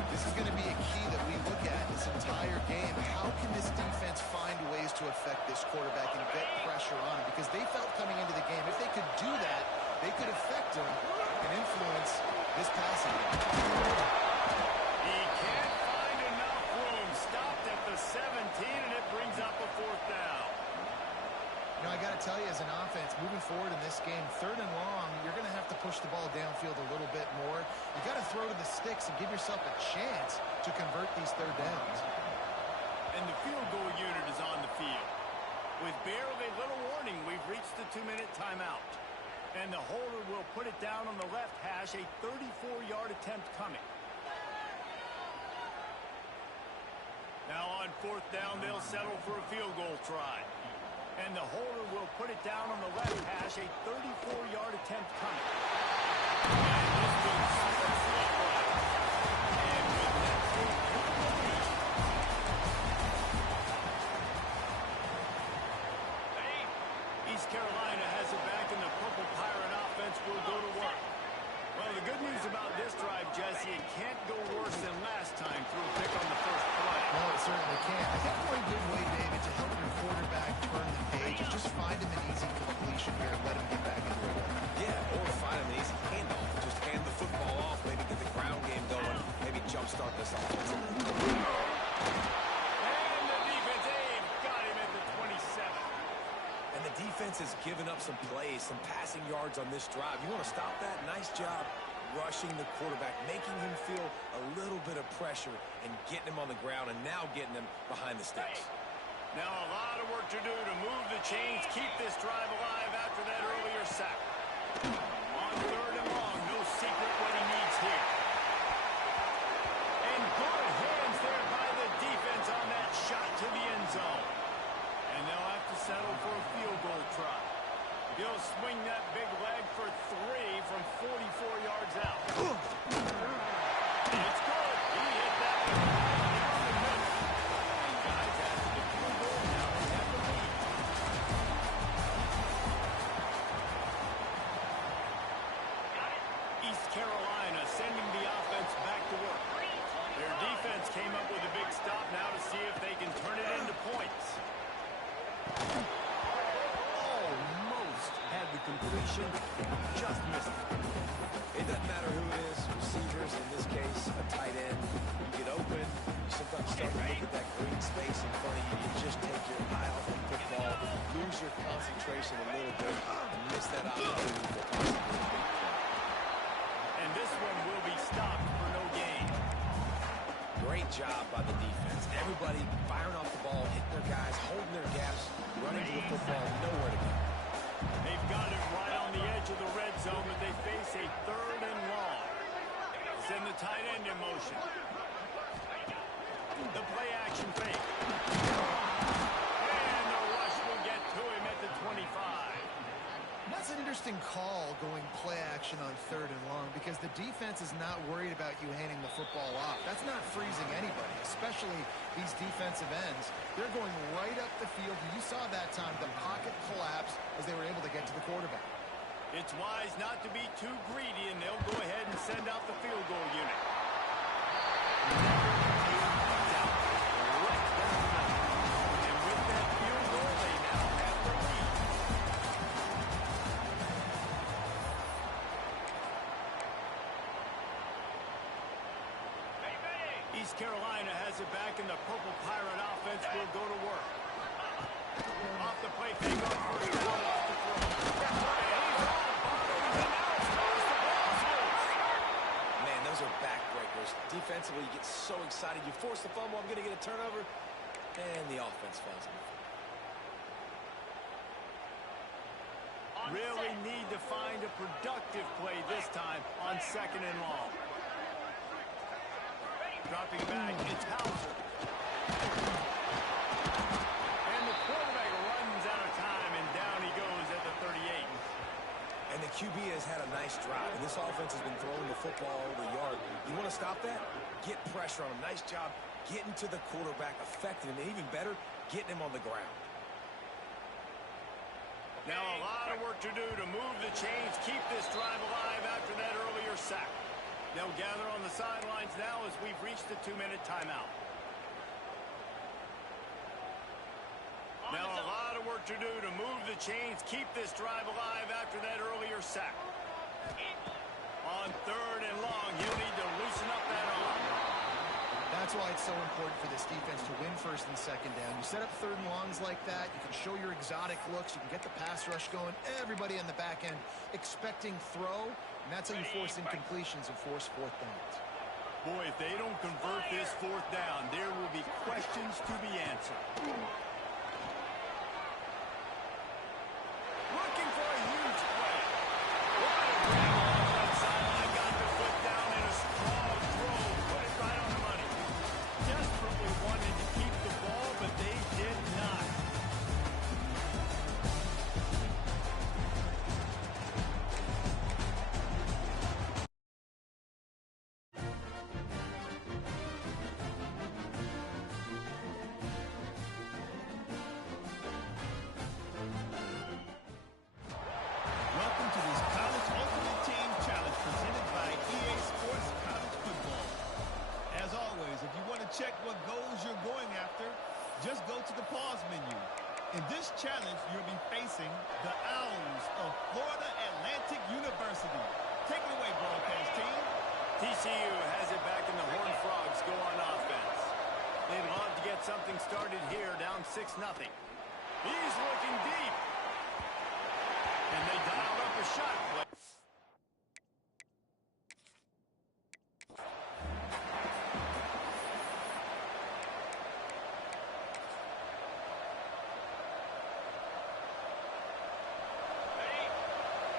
This is going to be a key that we look at this entire game. How can this defense find ways to affect this quarterback and get pressure on him? Because they felt coming into the game, if they could do that, they could affect him and influence this passing game. He can't find enough room. Stopped at the 17, and it brings up a fourth down. You know, I got to tell you, as an offense, moving forward in this game, third and long, you're going to have to push the ball downfield a little bit more. You got to throw to the sticks and give yourself a chance to convert these third downs. And the field goal unit is on the field. With barely little warning, we've reached the 2-minute timeout. And the holder will put it down on the left hash, a 34-yard attempt coming. Now on fourth down, they'll settle for a field goal try. And the holder will put it down on the left hash, a 34-yard attempt coming. And this will slip right. And with that through, East Carolina has it back, and the Purple Pirate offense will go to work. Well, the good news about this drive, Jesse, it can't go worse than last time through a pick on the first play. No, it certainly can't. I think one good way, David, to help your quarterback turn the page is just find him an easy completion here and let him get back into it. Yeah, or find him an easy handoff. Just hand the football off, maybe get the ground game going, maybe jumpstart this offense. And the defense, they've got him at the 27. And the defense has given up some plays, some passing yards on this drive. You want to stop that? Nice job rushing the quarterback, making him feel a little bit of pressure and getting him on the ground and now getting him behind the sticks. Now a lot of work to do to move the chains, keep this drive alive after that earlier sack. On third and long, no secret what he needs here. And good hands there by the defense on that shot to the end zone. And they'll have to settle for a field goal try. He'll swing that big leg for 3 from 44 yards out. It's good. He hit that one right down the middle. separation, just missed it. It doesn't matter who it is, receivers, in this case, a tight end. You get open, you sometimes start to look at that green space in front of you. You just take your eye off the football, lose your concentration a little bit, and miss that opportunity for possibly a big play. And this one will be stopped for no gain. Great job by the defense. Everybody firing off the ball, hitting their guys, holding their gaps, running to the football, nowhere to go. They've got it right on the edge of the red zone, but they face a 3rd and long. Send the tight end in motion. The play action fake. And the rush will get to him at the 25. That's an interesting call, going play action on 3rd and long, because the defense is not worried about you handing the football off. That's not freezing anybody, especially these defensive ends. They're going right up the field. You saw that time the pocket collapse as they were able to get to the quarterback. It's wise not to be too greedy, and they'll go ahead and send out the field goal unit. And with that field goal, they now have the lead. East Carolina has it back, and the Purple Pirate offense will go to work. Off the play fake on first down, off the throw. Man, those are backbreakers. Defensively, you get so excited. You force the fumble, I'm going to get a turnover, and the offense falls in. Really need to find a productive play this time on 2nd and long. Dropping back, it's Hauser. And the quarterback runs out of time, and down he goes at the 38. And the QB has had a nice drive, and this offense has been throwing the football over the yard. You want to stop that? Get pressure on him. Nice job getting to the quarterback, affecting him, and even better, getting him on the ground. Now a lot of work to do to move the chains, keep this drive alive after that earlier sack. They'll gather on the sidelines now as we've reached the 2-minute timeout. Now a lot of work to do to move the chains, keep this drive alive after that earlier sack. On 3rd and long, he'll need to loosen up that arm. That's why it's so important for this defense to win 1st and 2nd down. You set up 3rd and longs like that, you can show your exotic looks, you can get the pass rush going, everybody on the back end expecting throw, and that's how you force incompletions and force 4th downs. Boy, if they don't convert this 4th down, there will be questions to be answered. Looking for a huge play. What a grab on the left sideline. Got the foot down in a strong throw. Put it right on the money. Desperately wanted to keep the ball, but they did not. Welcome to this College Ultimate Team Challenge presented by EA Sports College Football. As always, if you want to check what goals you're going after, just go to the pause menu. In this challenge, you'll be facing the Owls of Florida Atlantic University. Take it away, broadcast team. TCU has it back, and the Horned Frogs go on offense. They'd love to get something started here, down 6-0. He's looking deep. And they dialed up a shot play.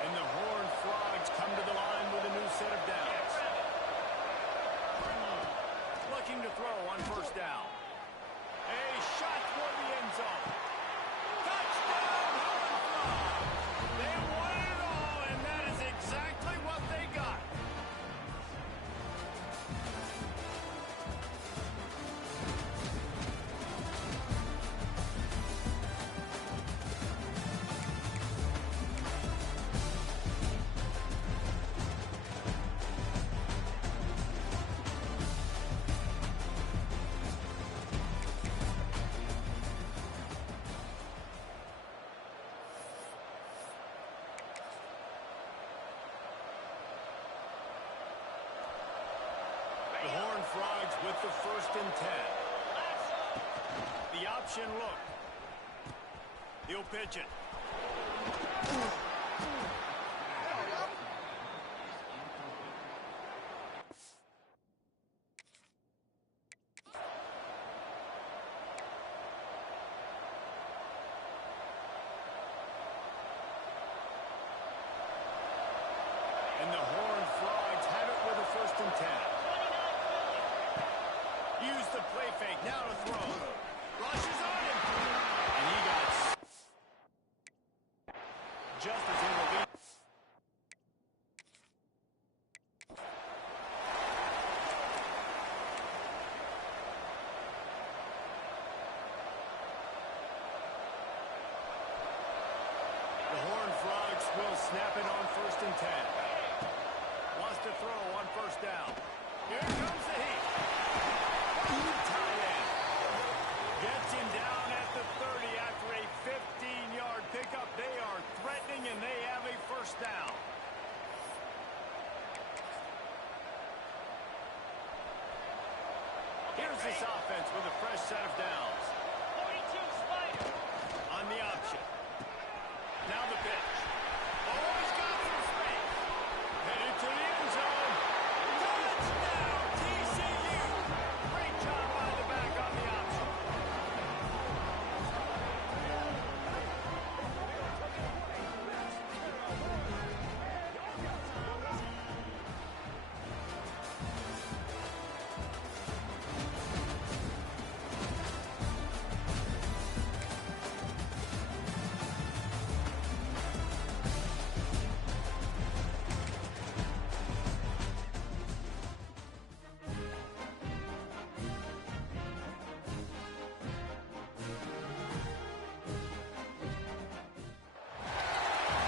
And the Horned Frogs come to the line with a new set of downs. Looking to throw on 1st down. A shot toward the end zone. Touchdown, Horned Frogs! They won it all, and that with the 1st and 10. The option look. He'll pitch it. And the Horned Frogs have it with a 1st and 10. Use the play fake. Now to throw. Rushes on him. And he got just as he will lead. The Horned Frogs will snap it on 1st and 10. Wants to throw on 1st down. Here comes the heat. Tight end. Gets him down at the 30 after a 15-yard pickup. They are threatening, and they have a 1st down. Here's this offense with a fresh set of downs. 42 Spider. On the option. Now the pitch. Oh, he's got some space. Headed to the end zone. Touchdown, TCU. Great job by the back on the option.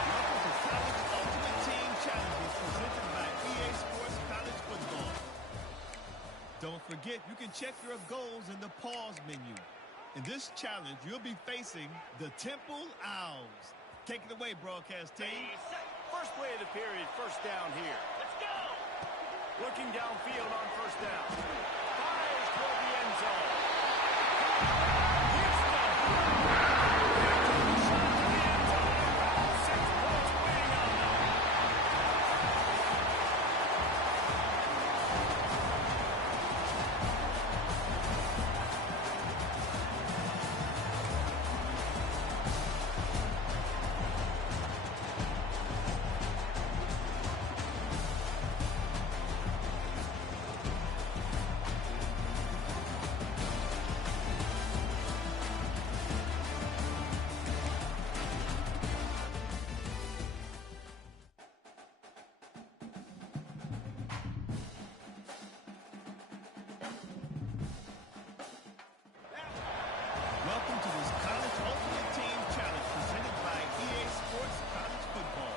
Welcome to College Ultimate Team Challenges presented by EA Sports College Football. Don't forget, you can check your goals in the pause menu. In this challenge, you'll be facing the Temple Owls. Take it away, broadcast team. First play of the period, 1st down here. Let's go. Looking downfield on 1st down. Fires toward the end zone. Houston. Shot to the end zone. 6 points waiting on them. Welcome to this College Ultimate Team Challenge presented by EA Sports College Football.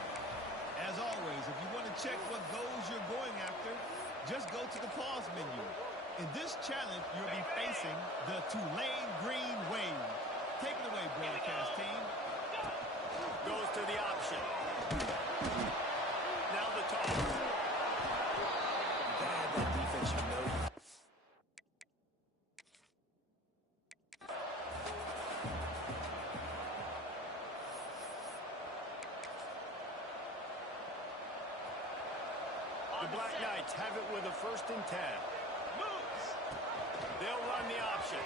As always, if you want to check what goals you're going after, just go to the pause menu. In this challenge, you'll be facing the Tulane Green Wave. Take it away, broadcast team. Goes to the option. Now the toss. You gotta have that defense, you know. The Black Knights have it with a 1st and 10. Moves. They'll run the option.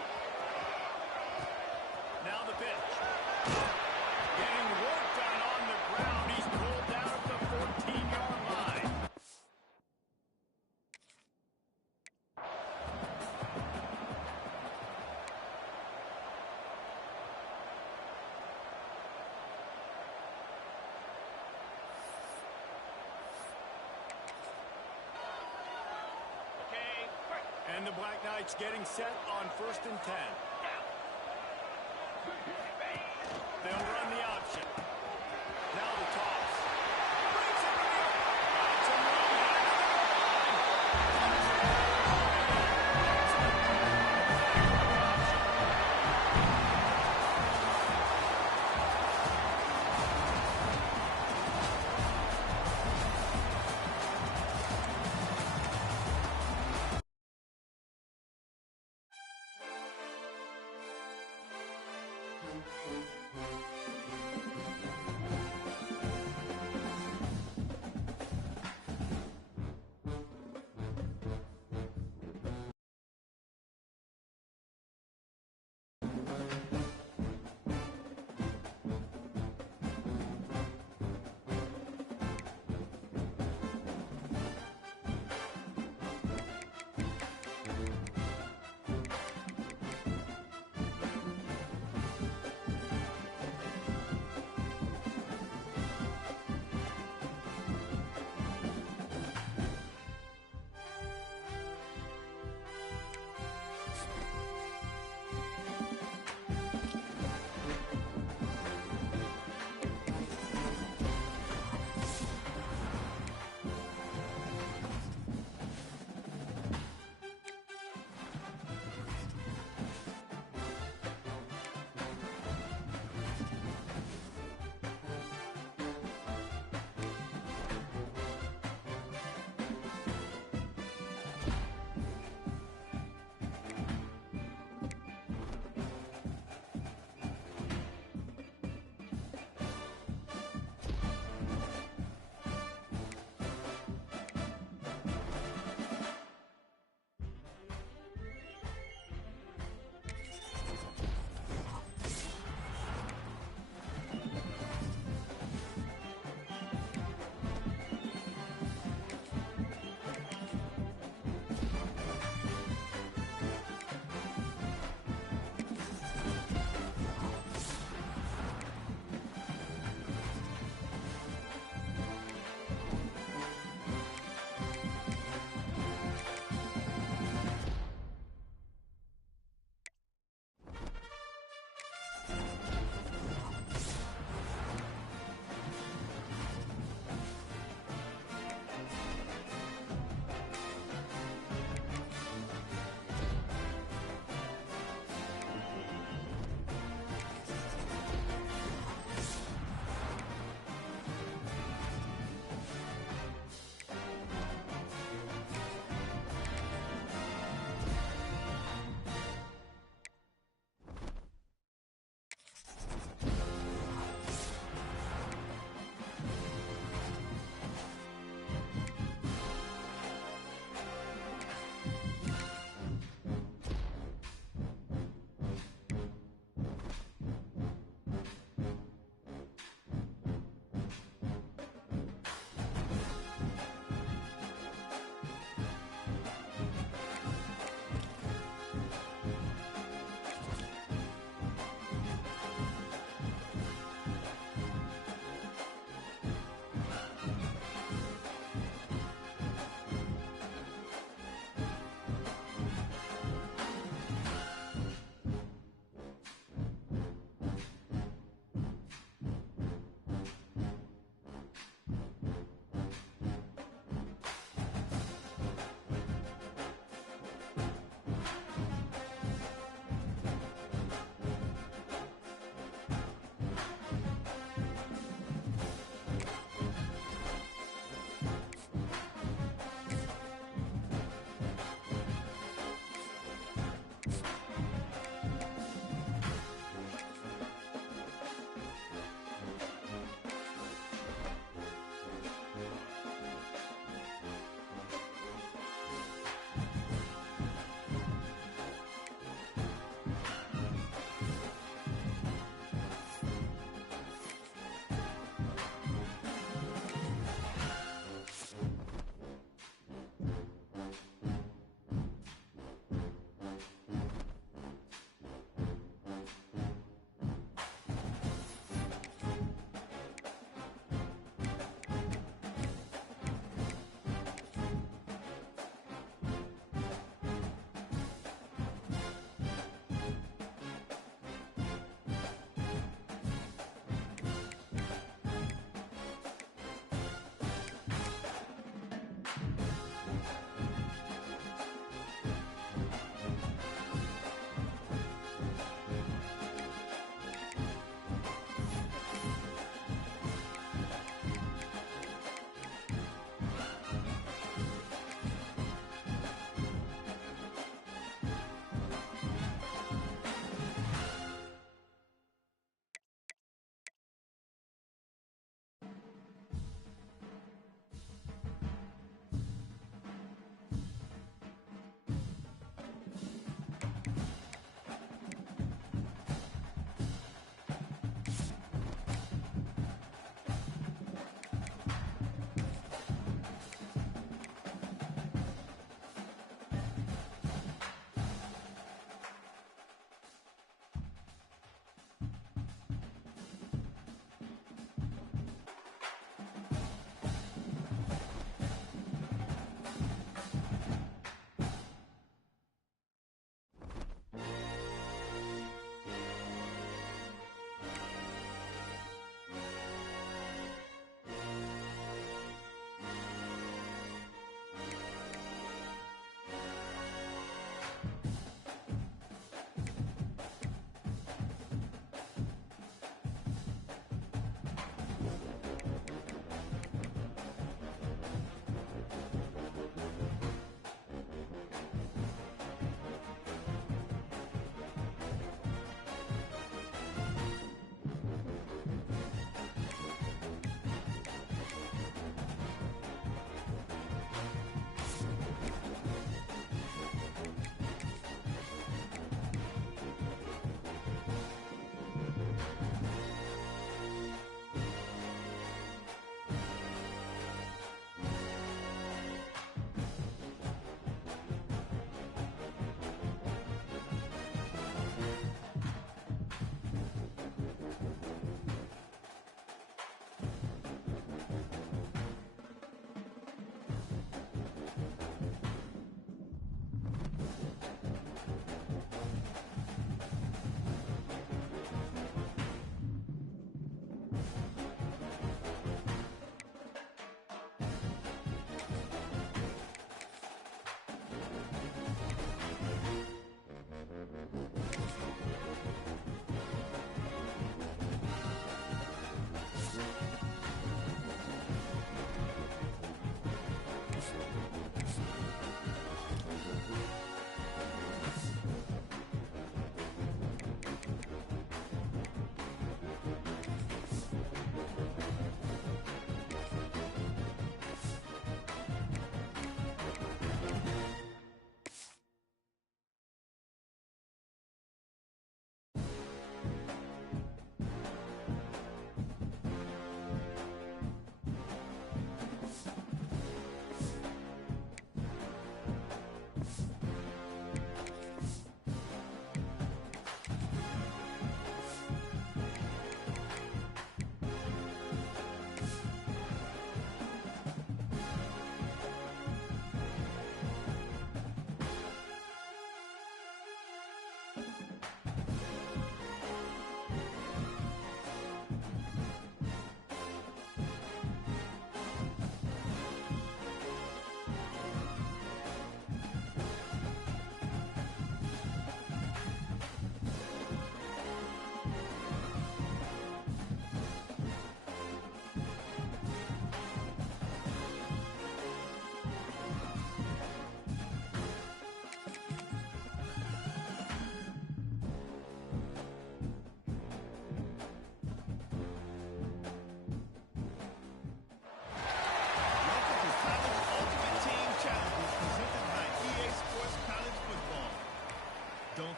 Now the pitch. Getting work done on the ground. He's pulled down at the 14-yard line. Okay. And the Black Knights getting set on 1st and 10. They'll run the option. Now the toss. Brings it to the It's a run back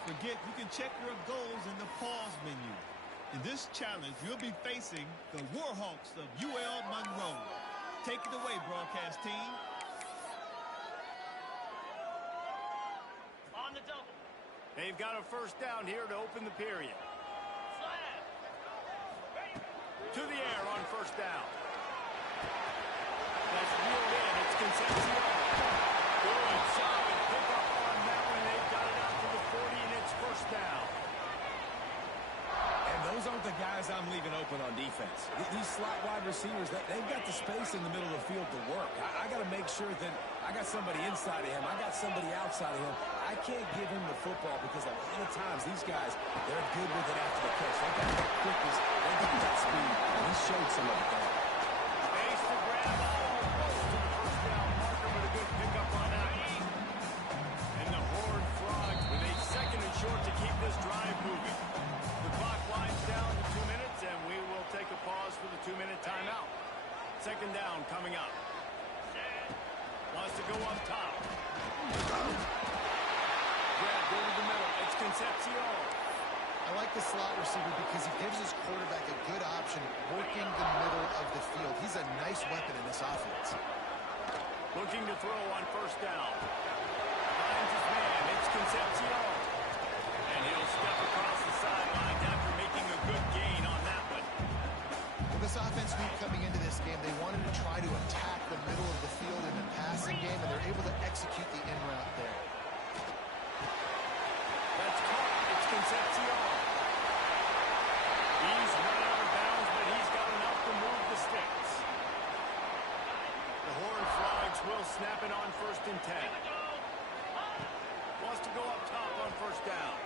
forget, you can check your goals in the pause menu. In this challenge, you'll be facing the Warhawks of UL Monroe. Take it away, broadcast team. On the double. They've got a first down here to open the period. Slam. To the air on first down. That's reeled in. It's Concepcion. Good, solid pickup on that one. They've got it out to the 40, and it's first down. And those aren't the guys I'm leaving open on defense. These slot wide receivers, they've got the space in the middle of the field to work. I got to make sure that I got somebody inside of him. I got somebody outside of him. I can't give him the football because a lot of times these guys, they're good with it after the catch. They got that quickness. They got that speed. And he showed some of it there. Space to grab, almost to the first down marker, but a good pickup on that one. And the Horned Frogs with a second and short to keep this drive moving. The clock winds down to 2 minutes, and we will take a pause for the 2-minute timeout. Second down coming up. Wants to go up top. Grabbed over the middle. It's Concepcion. I like the slot receiver because he gives his quarterback a good option working the middle of the field. He's a nice weapon in this offense. Looking to throw on first down. Finds his man. It's Concepcion. And he'll step across the sidelines after making a good gain on that one. Well, this offense knew coming into this game they wanted to try to attack the middle of the field in the passing game, and they're able to execute the in route there. That's caught. It's Concepcion. He's run out of bounds, but he's got enough to move the sticks. The Horned Frogs will snap it on 1st and 10. Wants to go up top on first down.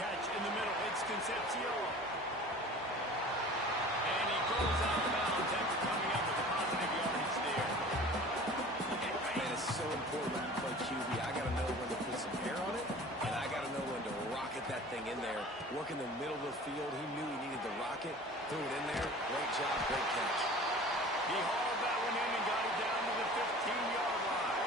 Catch in the middle. It's Concepcion. And he goes out of bounds after coming up with a positive yardage there. Man, it's so important when you play QB. I got to know when to put some air on it, and I got to know when to rocket that thing in there. Work in the middle of the field. He knew he needed to rocket. Threw it in there. Great job. Great catch. He hauled that one in and got it down to the 15-yard line.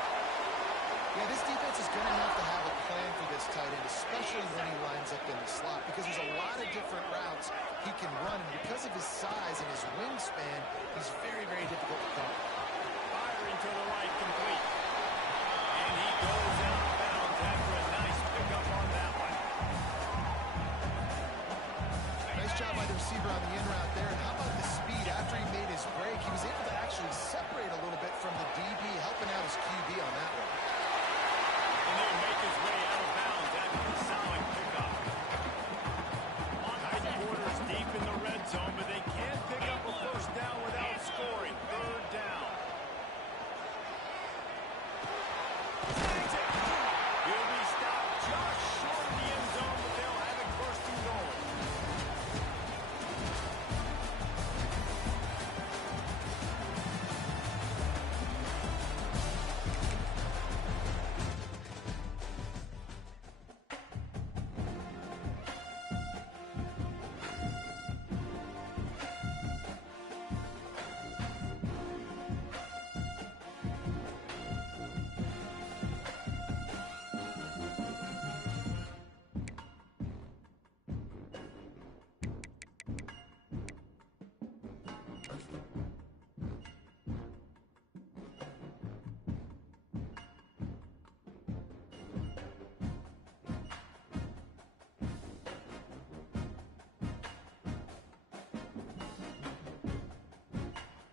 Yeah, this defense is going to have a plan for this tight end, especially when he lines up in the slot, because there's a lot of different routes he can run, and because of his size and his wingspan, he's very, very difficult to cover. Firing to the right, complete. And he goes out of bounds after a nice pickup on that one. Nice job by the receiver on the in route there, and how about the speed after he made his break? He was able to actually separate a little bit from the DB, helping out his QB on that one. And he'll make his way out of bounds after the solid